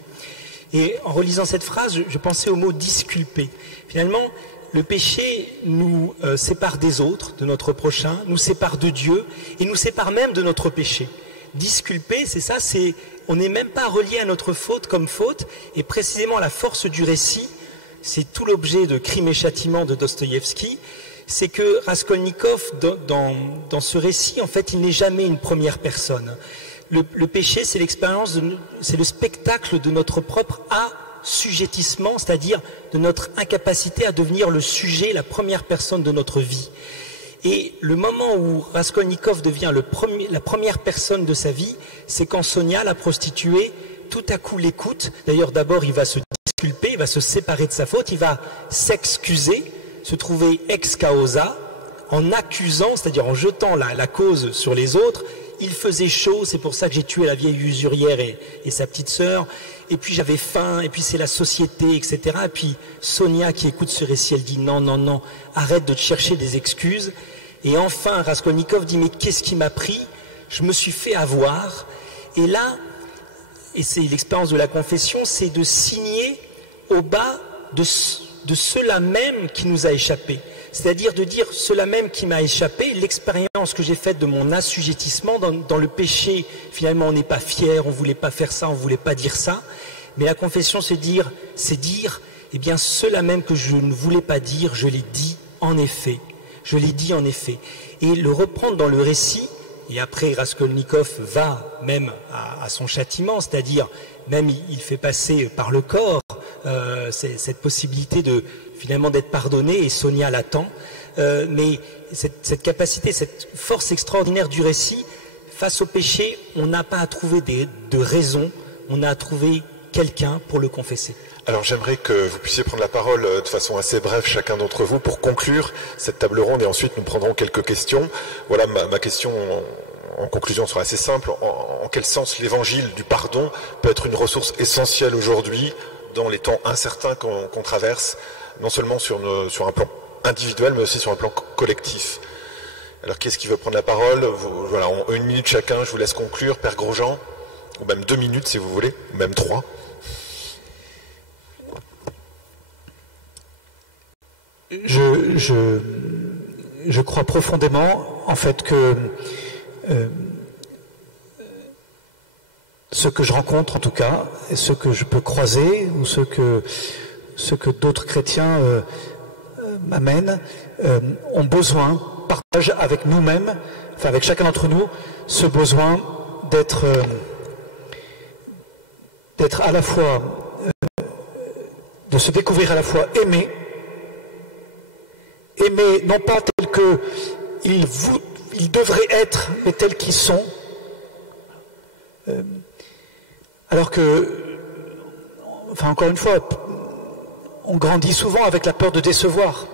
Et en relisant cette phrase, je pensais au mot « disculper ». Finalement, le péché nous sépare des autres, de notre prochain, nous sépare de Dieu et nous sépare même de notre péché. Disculper, c'est ça, on n'est même pas relié à notre faute comme faute, et précisément la force du récit, c'est tout l'objet de Crime et Châtiment de Dostoïevski, c'est que Raskolnikov, dans ce récit, en fait, il n'est jamais une première personne. Le péché, c'est c'est le spectacle de notre propre assujettissement, c'est-à-dire de notre incapacité à devenir le sujet, la première personne de notre vie. Et le moment où Raskolnikov devient la première personne de sa vie, c'est quand Sonia, la prostituée, tout à coup l'écoute. D'ailleurs, d'abord, il va se disculper, il va se séparer de sa faute, il va s'excuser, se trouver ex causa, en accusant, c'est-à-dire en jetant la cause sur les autres. Il faisait chaud, c'est pour ça que j'ai tué la vieille usurière et sa petite sœur. Et puis j'avais faim, et puis c'est la société, etc. Et puis Sonia qui écoute ce récit, elle dit non, non, non, arrête de te chercher des excuses. Et enfin Raskolnikov dit mais qu'est-ce qui m'a pris? Je me suis fait avoir. Et là, et c'est l'expérience de la confession, c'est de signer au bas de cela même qui nous a échappé. C'est-à-dire de dire cela même qui m'a échappé, l'expérience que j'ai faite de mon assujettissement dans le péché. Finalement, on n'est pas fier, on ne voulait pas faire ça, on ne voulait pas dire ça. Mais la confession, c'est dire, eh bien, cela même que je ne voulais pas dire, je l'ai dit en effet. Je l'ai dit en effet. Et le reprendre dans le récit, et après Raskolnikov va même à son châtiment, c'est-à-dire même il fait passer par le corps cette possibilité finalement d'être pardonné, et Sonia l'attend, mais cette capacité, cette force extraordinaire du récit, face au péché, on n'a pas à trouver de raison, on a à trouver quelqu'un pour le confesser. Alors j'aimerais que vous puissiez prendre la parole de façon assez brève chacun d'entre vous pour conclure cette table ronde, et ensuite nous prendrons quelques questions. Voilà, ma question en conclusion sera assez simple. En quel sens l'évangile du pardon peut être une ressource essentielle aujourd'hui dans les temps incertains qu'on traverse, non seulement sur un plan individuel, mais aussi sur un plan collectif. Alors, qui est-ce qui veut prendre la parole? Voilà, en 1 minute chacun, je vous laisse conclure. Père Grosjean, ou même 2 minutes si vous voulez, ou même 3. Je crois profondément, en fait, que ce que je rencontre, en tout cas, et ce que je peux croiser, ou ce que d'autres chrétiens m'amènent, ont besoin, partagent avec nous-mêmes, enfin avec chacun d'entre nous, ce besoin d'être à la fois, de se découvrir à la fois aimé, non pas tel que ils devraient être, mais tels qu'ils sont. Alors que, enfin encore une fois, on grandit souvent avec la peur de décevoir,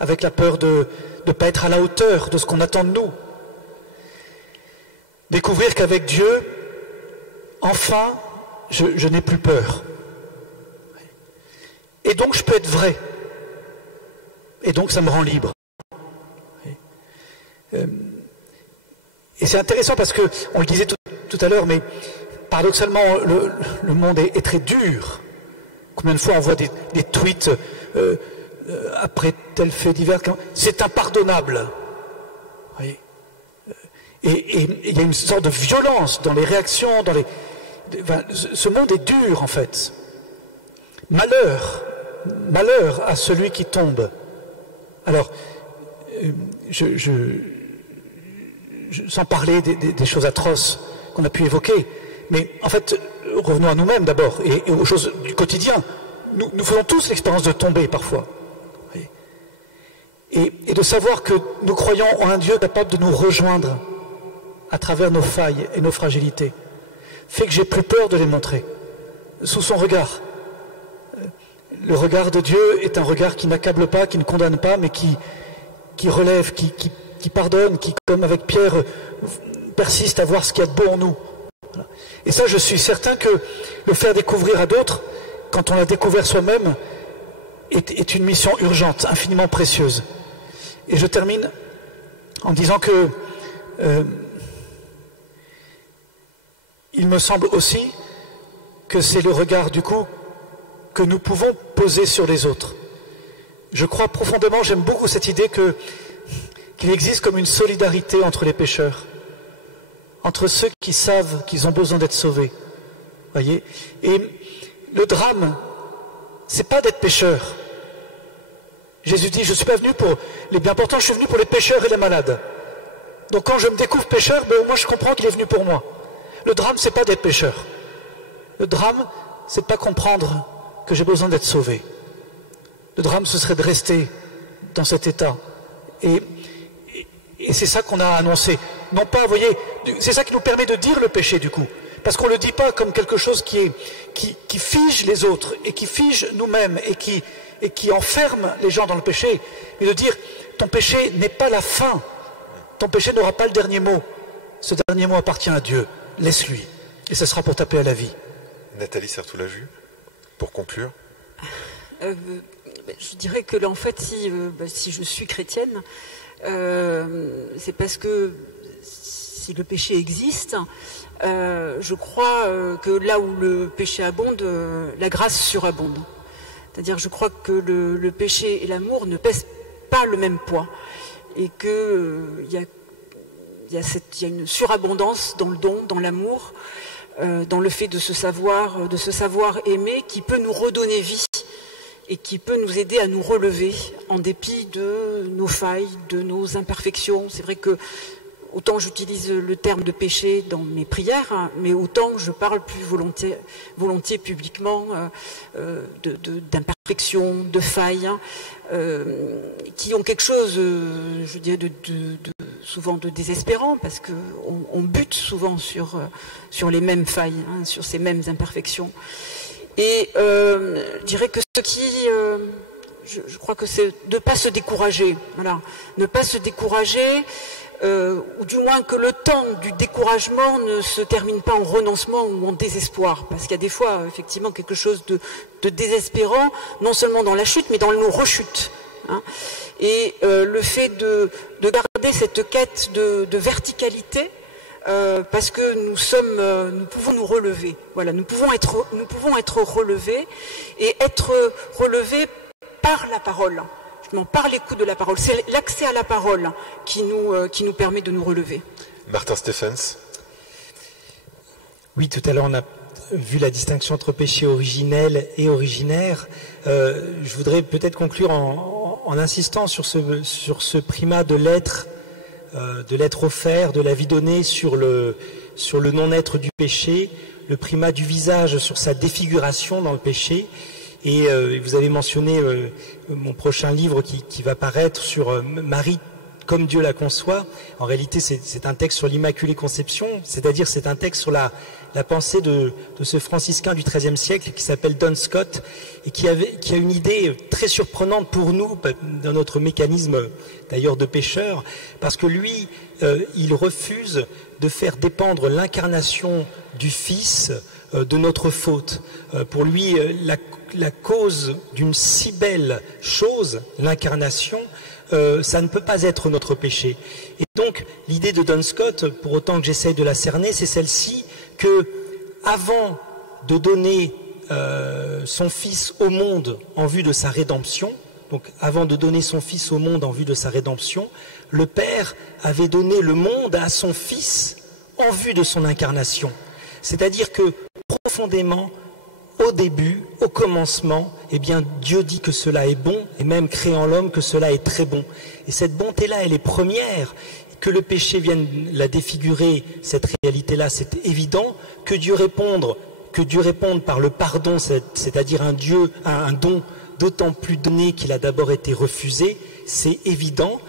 avec la peur de ne pas être à la hauteur de ce qu'on attend de nous. Découvrir qu'avec Dieu, enfin, je n'ai plus peur. Et donc je peux être vrai. et donc ça me rend libre. Et c'est intéressant parce que, on le disait tout à l'heure, mais paradoxalement, le monde est très dur. Combien de fois on voit des tweets après tel fait divers, c'est impardonnable. Et il y a une sorte de violence dans les réactions, ce monde est dur en fait. Malheur à celui qui tombe. Alors, sans parler des choses atroces qu'on a pu évoquer, mais en fait, revenons à nous-mêmes d'abord et aux choses du quotidien. Nous faisons tous l'expérience de tomber parfois. Et de savoir que nous croyons en un Dieu capable de nous rejoindre à travers nos failles et nos fragilités, fait que j'ai plus peur de les montrer. Sous son regard. Le regard de Dieu est un regard qui n'accable pas, qui ne condamne pas, mais qui relève, qui pardonne, qui, comme avec Pierre, persiste à voir ce qu'il y a de beau en nous. Voilà. Et ça, je suis certain que le faire découvrir à d'autres, quand on l'a découvert soi-même, est une mission urgente, infiniment précieuse. Et je termine en disant que il me semble aussi que c'est le regard, du coup, que nous pouvons poser sur les autres. Je crois profondément, j'aime beaucoup cette idée qu'il existe comme une solidarité entre les pécheurs, entre ceux qui savent qu'ils ont besoin d'être sauvés. Voyez ? Et le drame, c'est pas d'être pécheur. Jésus dit, je ne suis pas venu pour les bien portants, je suis venu pour les pécheurs et les malades. Donc quand je me découvre pécheur, au moins je comprends qu'il est venu pour moi. Le drame, c'est pas d'être pécheur. Le drame, c'est de pas comprendre que j'ai besoin d'être sauvé. Le drame, ce serait de rester dans cet état. Et c'est ça qu'on a annoncé. Non pas, vous voyez, c'est ça qui nous permet de dire le péché du coup. Parce qu'on ne le dit pas comme quelque chose qui fige les autres et qui fige nous-mêmes et qui enferme les gens dans le péché. Mais de dire, ton péché n'est pas la fin. Ton péché n'aura pas le dernier mot. Ce dernier mot appartient à Dieu. Laisse-lui. Et ce sera pour t'appeler à la vie. Nathalie Sertoulaju, pour conclure. Je dirais que là, en fait, si je suis chrétienne, c'est parce que si le péché existe, je crois que là où le péché abonde, la grâce surabonde. C'est-à-dire, je crois que le péché et l'amour ne pèsent pas le même poids et qu'il y a une surabondance dans le don, dans l'amour, dans le fait de se savoir aimer, qui peut nous redonner vie et qui peut nous aider à nous relever en dépit de nos failles, de nos imperfections. C'est vrai que autant j'utilise le terme de péché dans mes prières, mais autant je parle plus volontiers publiquement d'imperfections, de failles, qui ont quelque chose, je dirais, souvent de désespérant, parce qu'on bute souvent sur les mêmes failles, sur ces mêmes imperfections. Et je dirais que je crois que c'est de ne pas se décourager, voilà, ne pas se décourager, ou du moins que le temps du découragement ne se termine pas en renoncement ou en désespoir, parce qu'il y a des fois effectivement quelque chose de désespérant, non seulement dans la chute, mais dans nos rechutes. Et le fait de garder cette quête de verticalité, parce que nous pouvons nous relever. Voilà, nous pouvons être relevés et être relevés par la parole. Par l'écoute de la parole. C'est l'accès à la parole qui nous permet de nous relever. Martin Stephens. Oui, tout à l'heure on a vu la distinction entre péché originel et originaire. Je voudrais peut-être conclure en insistant sur ce primat de l'être offert, de la vie donnée sur le non-être du péché, le primat du visage sur sa défiguration dans le péché. Et vous avez mentionné mon prochain livre qui va paraître sur Marie comme Dieu la conçoit. En réalité, c'est un texte sur l'Immaculée Conception, c'est-à-dire c'est un texte sur la pensée de ce franciscain du XIIIe siècle qui s'appelle Don Scott et qui a une idée très surprenante pour nous dans notre mécanisme d'ailleurs de pécheur, parce que lui, il refuse de faire dépendre l'incarnation du Fils de notre faute. Pour lui, la cause d'une si belle chose, l'incarnation, ça ne peut pas être notre péché. Et donc, l'idée de Don Scott, pour autant que j'essaye de la cerner, c'est celle-ci, que avant de donner son Fils au monde en vue de sa rédemption, donc avant de donner son Fils au monde en vue de sa rédemption, le Père avait donné le monde à son Fils en vue de son incarnation. C'est-à-dire que profondément, au début, au commencement, eh bien, Dieu dit que cela est bon, et même créant l'homme que cela est très bon. Et cette bonté-là, elle est première. Que le péché vienne la défigurer, cette réalité-là, c'est évident. Que Dieu réponde par le pardon, c'est-à-dire un don d'autant plus donné qu'il a d'abord été refusé, c'est évident.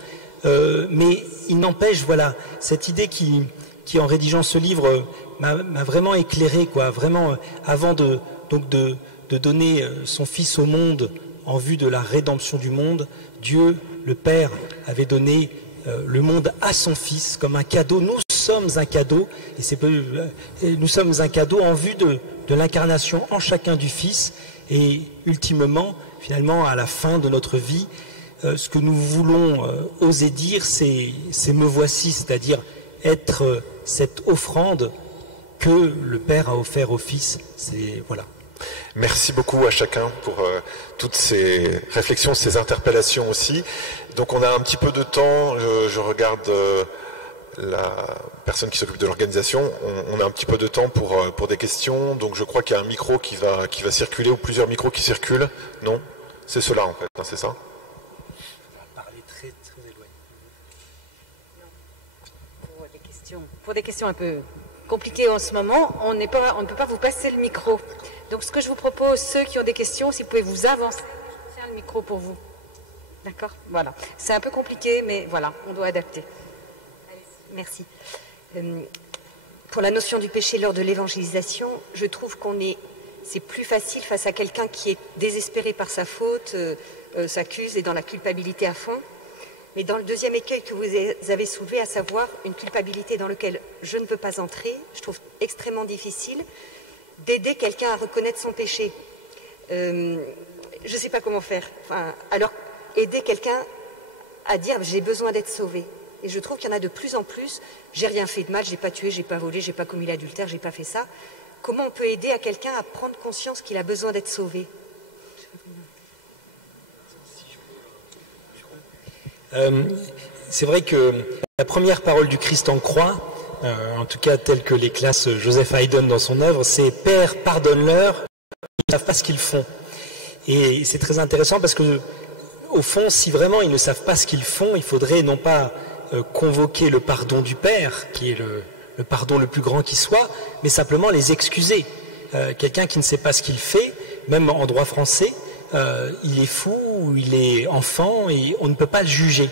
Mais il n'empêche, voilà, cette idée qui en rédigeant ce livre m'a vraiment éclairé, quoi, vraiment, avant de donner son Fils au monde en vue de la rédemption du monde, Dieu, le Père, avait donné le monde à son Fils comme un cadeau. Nous sommes un cadeau, nous sommes un cadeau en vue de l'incarnation en chacun du Fils, et ultimement, finalement, à la fin de notre vie, ce que nous voulons oser dire, c'est me voici, c'est-à-dire être cette offrande que le Père a offert au Fils. Voilà. Merci beaucoup à chacun pour toutes ces réflexions, ces interpellations aussi. Donc on a un petit peu de temps, je regarde la personne qui s'occupe de l'organisation, on a un petit peu de temps pour des questions, donc je crois qu'il y a un micro qui va circuler, ou plusieurs micros qui circulent. Non ? C'est cela en fait, hein, c'est ça ? Parler très éloigné. Pour des questions un peu compliquées en ce moment, on ne peut pas vous passer le micro. Donc ce que je vous propose, ceux qui ont des questions, si vous pouvez vous avancer, je tiens le micro pour vous. D'accord ? Voilà. C'est un peu compliqué, mais voilà, on doit adapter. Merci. Pour la notion du péché lors de l'évangélisation, je trouve c'est plus facile face à quelqu'un qui est désespéré par sa faute, s'accuse et dans la culpabilité à fond. Mais dans le deuxième écueil que vous avez soulevé, à savoir une culpabilité dans laquelle je ne peux pas entrer, je trouve extrêmement difficile d'aider quelqu'un à reconnaître son péché. Je ne sais pas comment faire. Alors, aider quelqu'un à dire « j'ai besoin d'être sauvé ». Et je trouve qu'il y en a de plus en plus. J'ai rien fait de mal, j'ai pas tué, j'ai pas volé, j'ai pas commis l'adultère, j'ai pas fait ça. Comment on peut aider à quelqu'un à prendre conscience qu'il a besoin d'être sauvé ? C'est vrai que la première parole du Christ en croix, en tout cas telle que les classes Joseph Haydn dans son œuvre, c'est « Père, pardonne-leur, ils ne savent pas ce qu'ils font ». Et c'est très intéressant parce que, au fond, si vraiment ils ne savent pas ce qu'ils font, il faudrait non pas convoquer le pardon du Père, qui est le pardon le plus grand qui soit, mais simplement les excuser. Quelqu'un qui ne sait pas ce qu'il fait, même en droit français, il est fou, ou il est enfant, et on ne peut pas le juger.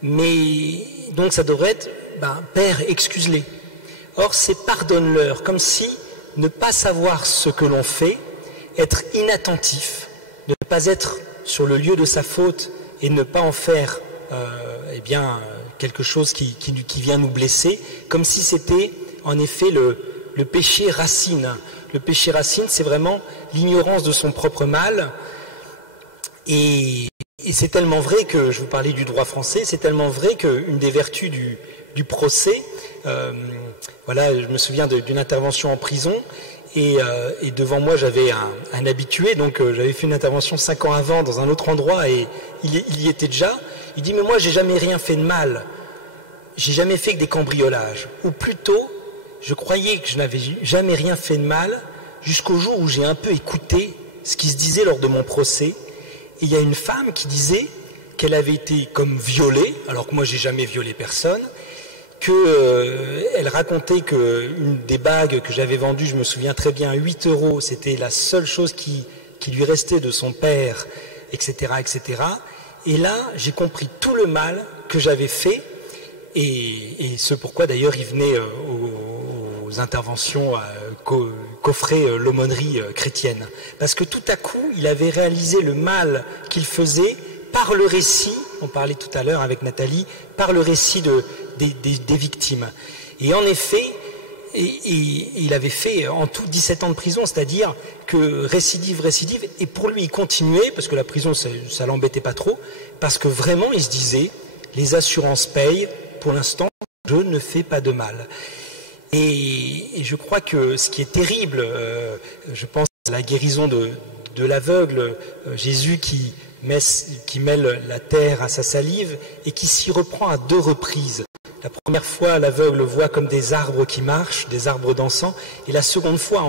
Mais donc ça devrait être, Père, excuse-les. Or c'est pardonne-leur, comme si ne pas savoir ce que l'on fait, être inattentif, ne pas être sur le lieu de sa faute et ne pas en faire quelque chose qui vient nous blesser, comme si c'était en effet le péché racine. Le péché racine, c'est vraiment l'ignorance de son propre mal. Et c'est tellement vrai que, je vous parlais du droit français, c'est tellement vrai qu'une des vertus du procès, je me souviens d'une intervention en prison, et devant moi j'avais un habitué, donc j'avais fait une intervention 5 ans avant dans un autre endroit, et il y était déjà. Il dit, mais moi j'ai jamais rien fait de mal, j'ai jamais fait que des cambriolages, ou plutôt je croyais que je n'avais jamais rien fait de mal jusqu'au jour où j'ai un peu écouté ce qui se disait lors de mon procès. Et il y a une femme qui disait qu'elle avait été comme violée, alors que moi j'ai jamais violé personne, qu'elle racontait qu'une des bagues que j'avais vendues, je me souviens très bien, 8 €, c'était la seule chose qui lui restait de son père, etc., etc. Et là, j'ai compris tout le mal que j'avais fait, et ce pourquoi d'ailleurs il venait aux interventions qu'offrait l'aumônerie chrétienne. Parce que tout à coup, il avait réalisé le mal qu'il faisait par le récit, on parlait tout à l'heure avec Nathalie, par le récit des victimes. Et en effet, il avait fait en tout 17 ans de prison, c'est-à-dire que récidive, et pour lui il continuait, parce que la prison ça l'embêtait pas trop, parce que vraiment il se disait, les assurances payent, pour l'instant je ne fais pas de mal. Et je crois que ce qui est terrible, je pense à la guérison de l'aveugle, Jésus qui mêle la terre à sa salive et qui s'y reprend à 2 reprises. La première fois, l'aveugle voit comme des arbres qui marchent, des arbres dansants, et la seconde fois,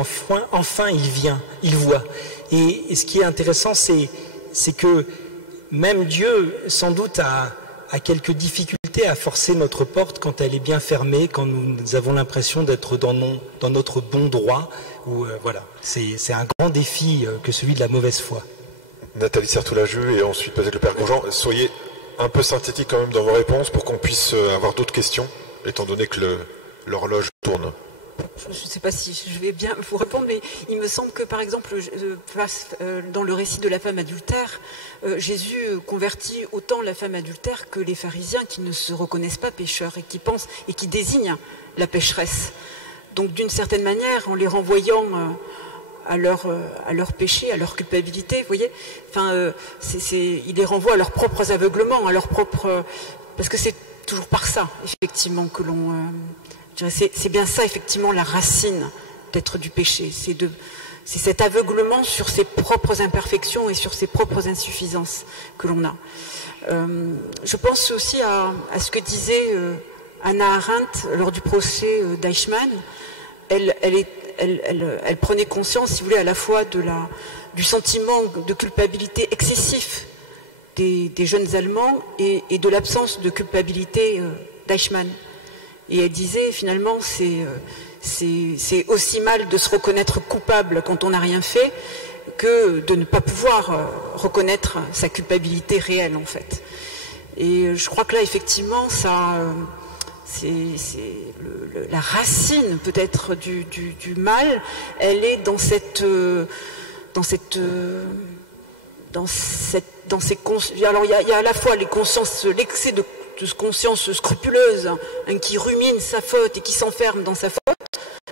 enfin il voit. Et ce qui est intéressant, c'est que même Dieu, sans doute, a quelques difficultés à forcer notre porte quand elle est bien fermée, quand nous avons l'impression d'être dans notre bon droit. Voilà, c'est un grand défi que celui de la mauvaise foi. Nathalie Sertoulajeu et ensuite peut-être le Père Grosjean, soyez un peu synthétique quand même dans vos réponses pour qu'on puisse avoir d'autres questions, étant donné que l'horloge tourne. Je ne sais pas si je vais bien vous répondre, mais il me semble que, par exemple, dans le récit de la femme adultère, Jésus convertit autant la femme adultère que les pharisiens qui ne se reconnaissent pas pécheurs et qui pensent et qui désignent la pécheresse. Donc, d'une certaine manière, en les renvoyant à leur péché, à leur culpabilité, vous voyez, il les renvoie à leurs propres aveuglements, parce que c'est toujours par ça, effectivement, que l'on... c'est bien ça, effectivement, la racine d'être du péché. C'est cet aveuglement sur ses propres imperfections et sur ses propres insuffisances que l'on a. Je pense aussi à ce que disait Hannah Arendt lors du procès d'Eichmann. Elle prenait conscience, si vous voulez, à la fois du sentiment de culpabilité excessif des jeunes Allemands et de l'absence de culpabilité d'Eichmann. Et elle disait, finalement, c'est aussi mal de se reconnaître coupable quand on n'a rien fait que de ne pas pouvoir reconnaître sa culpabilité réelle, en fait. Et je crois que là, effectivement, la racine, peut-être, du mal, elle est dans ces alors, il y a à la fois l'excès de conscience scrupuleuse, qui rumine sa faute et qui s'enferme dans sa faute,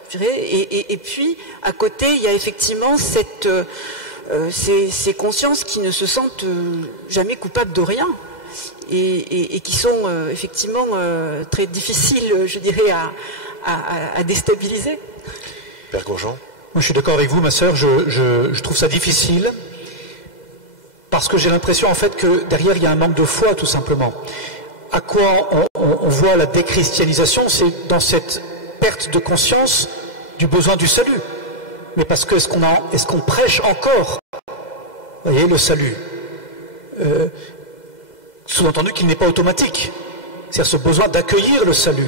je dirais, et puis à côté il y a effectivement ces consciences qui ne se sentent jamais coupables de rien et qui sont effectivement très difficiles, je dirais, à déstabiliser. Père Grosjean. Moi je suis d'accord avec vous, ma sœur, je trouve ça difficile parce que j'ai l'impression en fait que derrière il y a un manque de foi, tout simplement. À quoi on voit la déchristianisation, c'est dans cette perte de conscience du besoin du salut. Mais parce que est-ce qu'on prêche encore, vous voyez, le salut, sous-entendu qu'il n'est pas automatique, c'est-à-dire ce besoin d'accueillir le salut.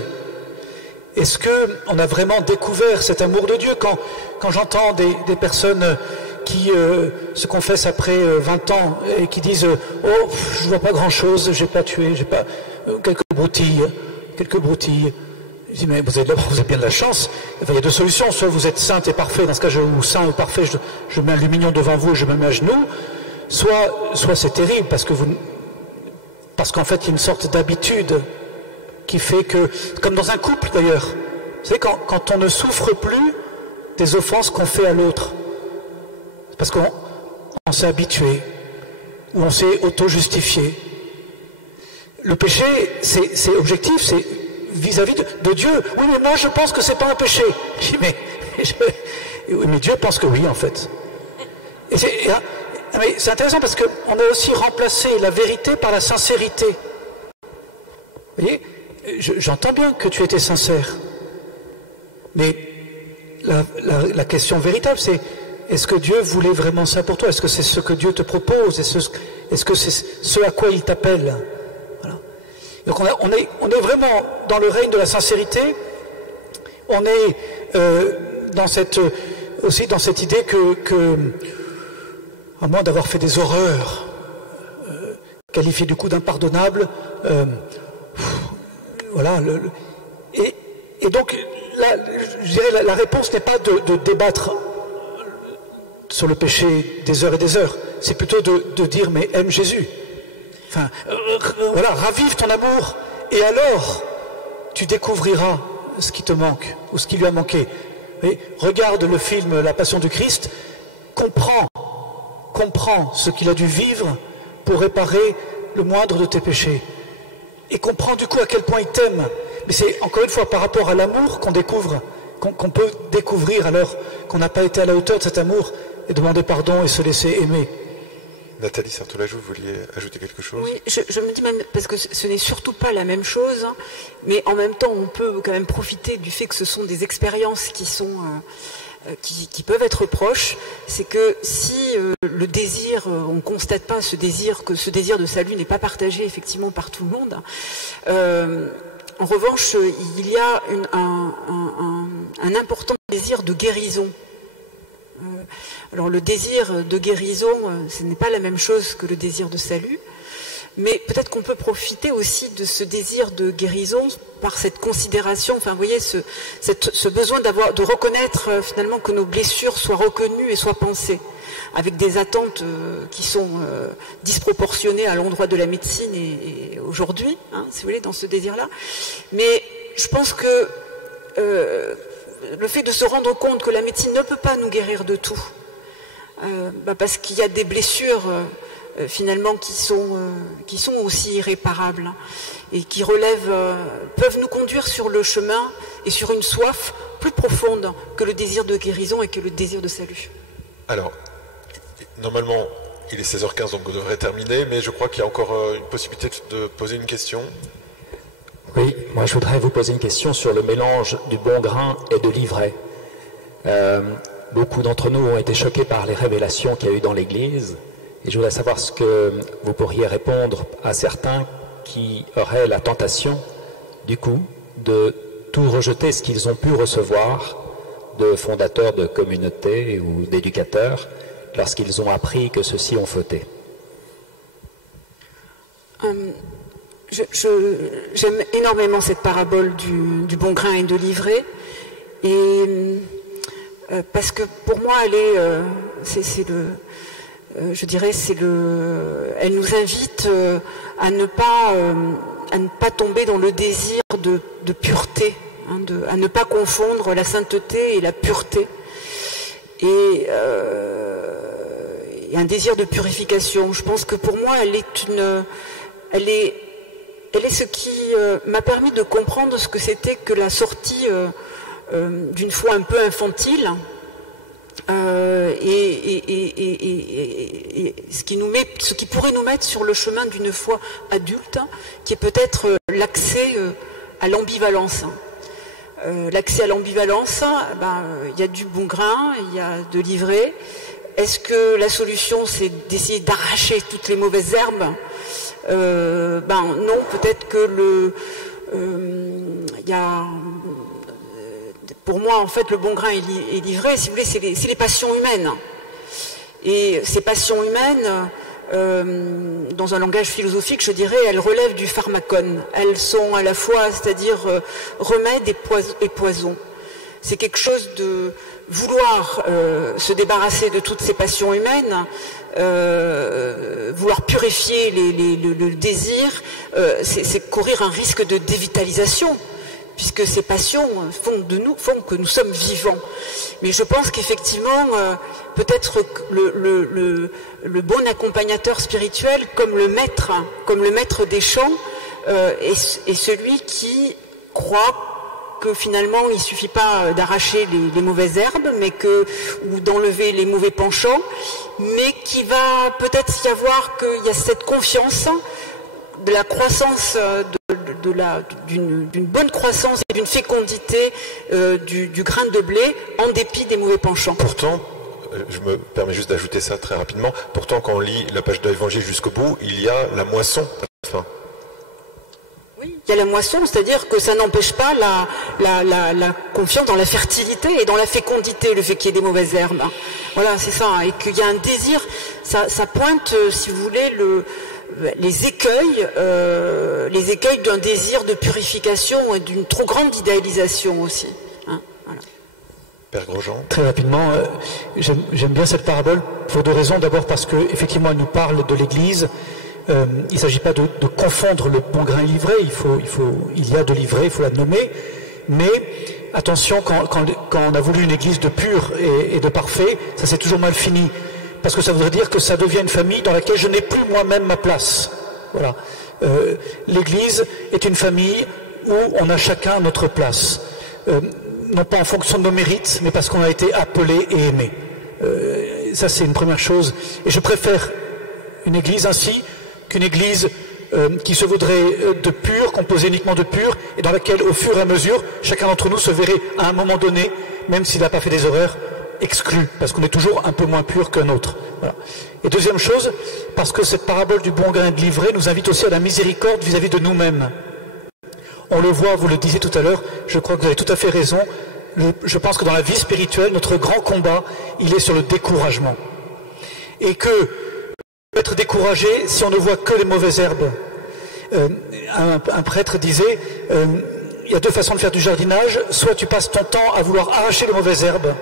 Est-ce qu'on a vraiment découvert cet amour de Dieu quand j'entends des personnes qui se confessent après 20 ans et qui disent « Oh, je ne vois pas grand-chose, j'ai pas tué, j'ai pas... quelques broutilles. » Je dis « Mais vous avez bien de la chance. Enfin, il y a 2 solutions. Soit vous êtes sainte et parfait, dans ce cas, ou saint et parfait, je mets un lumignon devant vous et je me mets à genoux. Soit c'est terrible parce qu'en fait, il y a une sorte d'habitude qui fait que, comme dans un couple d'ailleurs, vous savez, quand on ne souffre plus des offenses qu'on fait à l'autre, parce qu'on s'est habitué, ou on s'est auto-justifié. Le péché, c'est objectif, c'est vis-à-vis de Dieu. Oui, mais moi je pense que c'est pas un péché. Je dis, mais Dieu pense que oui, en fait. Et c'est intéressant parce qu'on a aussi remplacé la vérité par la sincérité. Vous voyez, j'entends bien que tu étais sincère. Mais la question véritable, c'est: est-ce que Dieu voulait vraiment ça pour toi? Est-ce que c'est ce que Dieu te propose? Est-ce que c'est ce à quoi il t'appelle? Voilà. Donc on est vraiment dans le règne de la sincérité. On est aussi dans cette idée que à moins d'avoir fait des horreurs, qualifiées du coup d'impardonnables, voilà. Et donc, je dirais, la réponse n'est pas de débattre sur le péché des heures et des heures. C'est plutôt de dire, mais aime Jésus. Enfin, voilà, ravive ton amour, et alors tu découvriras ce qui te manque ou ce qui lui a manqué. Et regarde le film La Passion du Christ, comprends ce qu'il a dû vivre pour réparer le moindre de tes péchés. Et comprends du coup à quel point il t'aime. Mais c'est encore une fois par rapport à l'amour qu'on découvre, qu'on peut découvrir alors qu'on n'a pas été à la hauteur de cet amour et demander pardon et se laisser aimer. Nathalie Sartolajou, vous vouliez ajouter quelque chose? Oui, je me dis même, parce que ce n'est surtout pas la même chose, hein, mais en même temps, on peut quand même profiter du fait que ce sont des expériences qui peuvent être proches. C'est que si le désir, on ne constate pas que ce désir de salut n'est pas partagé effectivement par tout le monde, en revanche, il y a un important désir de guérison. Alors le désir de guérison, ce n'est pas la même chose que le désir de salut, mais peut-être qu'on peut profiter aussi de ce désir de guérison par cette considération, enfin vous voyez, ce besoin de reconnaître finalement que nos blessures soient reconnues et soient pensées, avec des attentes qui sont disproportionnées à l'endroit de la médecine et aujourd'hui, hein, si vous voulez, dans ce désir-là. Mais je pense que le fait de se rendre compte que la médecine ne peut pas nous guérir de tout, parce qu'il y a des blessures finalement qui sont aussi irréparables et qui peuvent nous conduire sur le chemin et sur une soif plus profonde que le désir de guérison et que le désir de salut. Alors, normalement, il est 16h15, donc on devrait terminer, mais je crois qu'il y a encore une possibilité de poser une question. Oui, moi je voudrais vous poser une question sur le mélange du bon grain et de l'ivraie. Beaucoup d'entre nous ont été choqués par les révélations qu'il y a eu dans l'Église, et je voudrais savoir ce que vous pourriez répondre à certains qui auraient la tentation, du coup, de tout rejeter ce qu'ils ont pu recevoir de fondateurs de communautés ou d'éducateurs lorsqu'ils ont appris que ceux-ci ont fauté. J'aime énormément cette parabole du bon grain et de l'ivraie, et parce que pour moi, elle nous invite à ne pas tomber dans le désir de pureté, hein, à ne pas confondre la sainteté et la pureté, et un désir de purification. Je pense que pour moi, elle est ce qui m'a permis de comprendre ce que c'était que la sortie d'une foi un peu infantile, et ce qui pourrait nous mettre sur le chemin d'une foi adulte, qui est peut-être l'accès à l'ambivalence. L'accès à l'ambivalence, il y a du bon grain, il y a de l'ivraie. Est-ce que la solution, c'est d'essayer d'arracher toutes les mauvaises herbes? Non, peut-être que pour moi, en fait, le bon grain et l'ivraie, si vous voulez, c'est les passions humaines. Et ces passions humaines, dans un langage philosophique, je dirais, elles relèvent du pharmacon. Elles sont à la fois, c'est-à-dire remède et poison. C'est quelque chose de vouloir se débarrasser de toutes ces passions humaines, vouloir purifier le désir, c'est courir un risque de dévitalisation, puisque ces passions font que nous sommes vivants. Mais je pense qu'effectivement, peut-être le bon accompagnateur spirituel, comme le maître des chants, est celui qui croit que finalement il ne suffit pas d'arracher les mauvaises herbes, ou d'enlever les mauvais penchants, mais qu'il va peut-être y avoir qu'il y a cette confiance de la croissance, d'une bonne croissance et d'une fécondité du grain de blé en dépit des mauvais penchants. Pourtant, je me permets juste d'ajouter ça très rapidement, pourtant quand on lit la page de l'Évangile jusqu'au bout, il y a la moisson à la fin. Oui, il y a la moisson, c'est-à-dire que ça n'empêche pas la confiance dans la fertilité et dans la fécondité, le fait qu'il y ait des mauvaises herbes. Voilà, c'est ça, et qu'il y a un désir, ça pointe, si vous voulez, les écueils d'un désir de purification et d'une trop grande idéalisation aussi. Hein, voilà. Père Grosjean. Très rapidement, j'aime bien cette parabole pour deux raisons. D'abord parce qu'effectivement, elle nous parle de l'Église. Il ne s'agit pas de confondre le bon grain et l'ivraie. Il y a de l'ivraie, il faut la nommer. Mais attention, quand on a voulu une église de pur et de parfait, ça s'est toujours mal fini. Parce que ça voudrait dire que ça devient une famille dans laquelle je n'ai plus moi-même ma place. Voilà. L'église est une famille où on a chacun notre place. Non pas en fonction de nos mérites, mais parce qu'on a été appelé et aimé. Ça, c'est une première chose. Et je préfère une église ainsi qu'une église qui se voudrait de pur, composée uniquement de pur, et dans laquelle, au fur et à mesure, chacun d'entre nous se verrait à un moment donné, même s'il n'a pas fait des erreurs, exclu, parce qu'on est toujours un peu moins pur qu'un autre. Voilà. Et deuxième chose, parce que cette parabole du bon grain et de l'ivraie nous invite aussi à la miséricorde vis-à-vis de nous-mêmes. On le voit, vous le disiez tout à l'heure, je crois que vous avez tout à fait raison, je pense que dans la vie spirituelle, notre grand combat, il est sur le découragement. Et que être découragé si on ne voit que les mauvaises herbes. Un prêtre disait, il y a deux façons de faire du jardinage, soit tu passes ton temps à vouloir arracher les mauvaises herbes,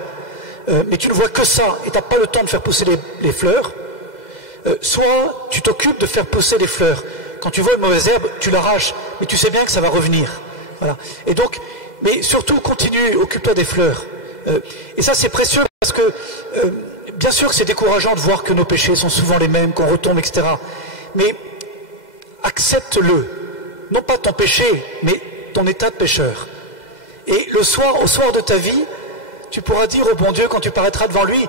mais tu ne vois que ça et tu n'as pas le temps de faire pousser les fleurs, soit tu t'occupes de faire pousser les fleurs. Quand tu vois une mauvaise herbe, tu l'arraches, mais tu sais bien que ça va revenir. Voilà. Et donc, mais surtout, continue, occupe-toi des fleurs. Et ça, c'est précieux parce que, bien sûr que c'est décourageant de voir que nos péchés sont souvent les mêmes, qu'on retombe, etc. Mais accepte-le. Non pas ton péché, mais ton état de pécheur. Et le soir, au soir de ta vie, tu pourras dire au bon Dieu, quand tu paraîtras devant lui,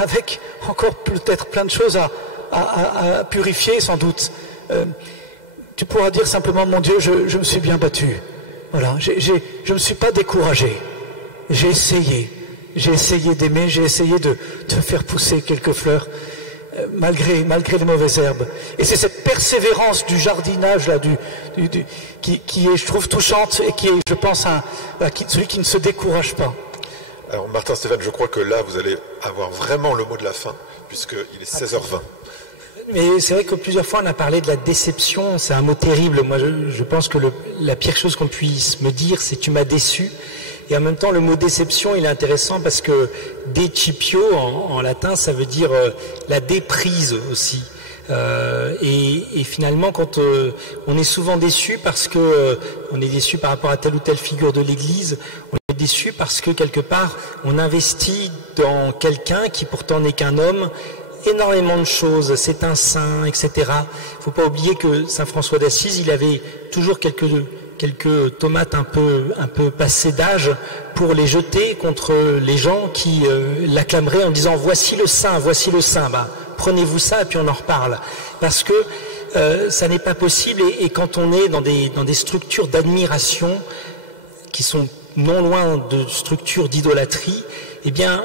avec encore peut-être plein de choses à purifier, sans doute, tu pourras dire simplement, mon Dieu, je me suis bien battu. Voilà, je ne me suis pas découragé. J'ai essayé d'aimer, j'ai essayé de faire pousser quelques fleurs, malgré les mauvaises herbes. Et c'est cette persévérance du jardinage là, qui est, je trouve, touchante et qui est, je pense, celui qui ne se décourage pas. Alors Martin, Stéphane, je crois que là, vous allez avoir vraiment le mot de la fin, puisqu'il est 16h20. Mais c'est vrai que plusieurs fois on a parlé de la déception, c'est un mot terrible. Moi je pense que la pire chose qu'on puisse me dire, c'est tu m'as déçu. Et en même temps le mot déception il est intéressant parce que décipio en latin ça veut dire la déprise aussi. Et finalement quand on est souvent déçu parce que on est déçu par rapport à telle ou telle figure de l'Église, on est déçu parce que quelque part on investit dans quelqu'un qui pourtant n'est qu'un homme, énormément de choses, c'est un saint, etc. Il ne faut pas oublier que saint François d'Assise, il avait toujours quelques tomates un peu passées d'âge pour les jeter contre les gens qui l'acclameraient en disant voici le saint, bah, prenez-vous ça et puis on en reparle. Parce que ça n'est pas possible et quand on est dans des structures d'admiration qui sont non loin de structures d'idolâtrie, eh bien,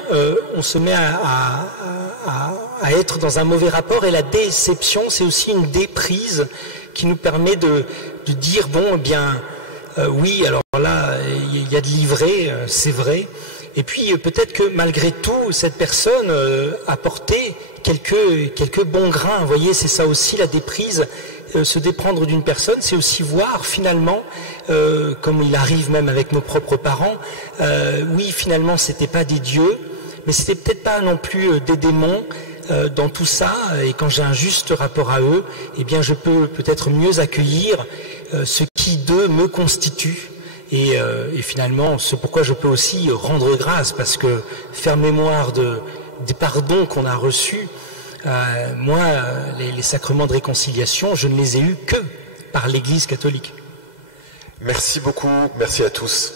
on se met à être dans un mauvais rapport et la déception, c'est aussi une déprise qui nous permet de dire, bon, eh bien, oui, alors là, il y a de l'ivraie, c'est vrai, et puis peut-être que malgré tout, cette personne a porté quelques bons grains, vous voyez, c'est ça aussi la déprise, se déprendre d'une personne, c'est aussi voir finalement, comme il arrive même avec nos propres parents, oui, finalement, c'était pas des dieux, mais c'était peut-être pas non plus des démons dans tout ça, et quand j'ai un juste rapport à eux, eh bien, je peux peut-être mieux accueillir ce qui d'eux me constitue, et finalement, c'est pourquoi je peux aussi rendre grâce, parce que faire mémoire des pardons qu'on a reçus, moi, les sacrements de réconciliation, je ne les ai eus que par l'Église catholique. Merci beaucoup, merci à tous.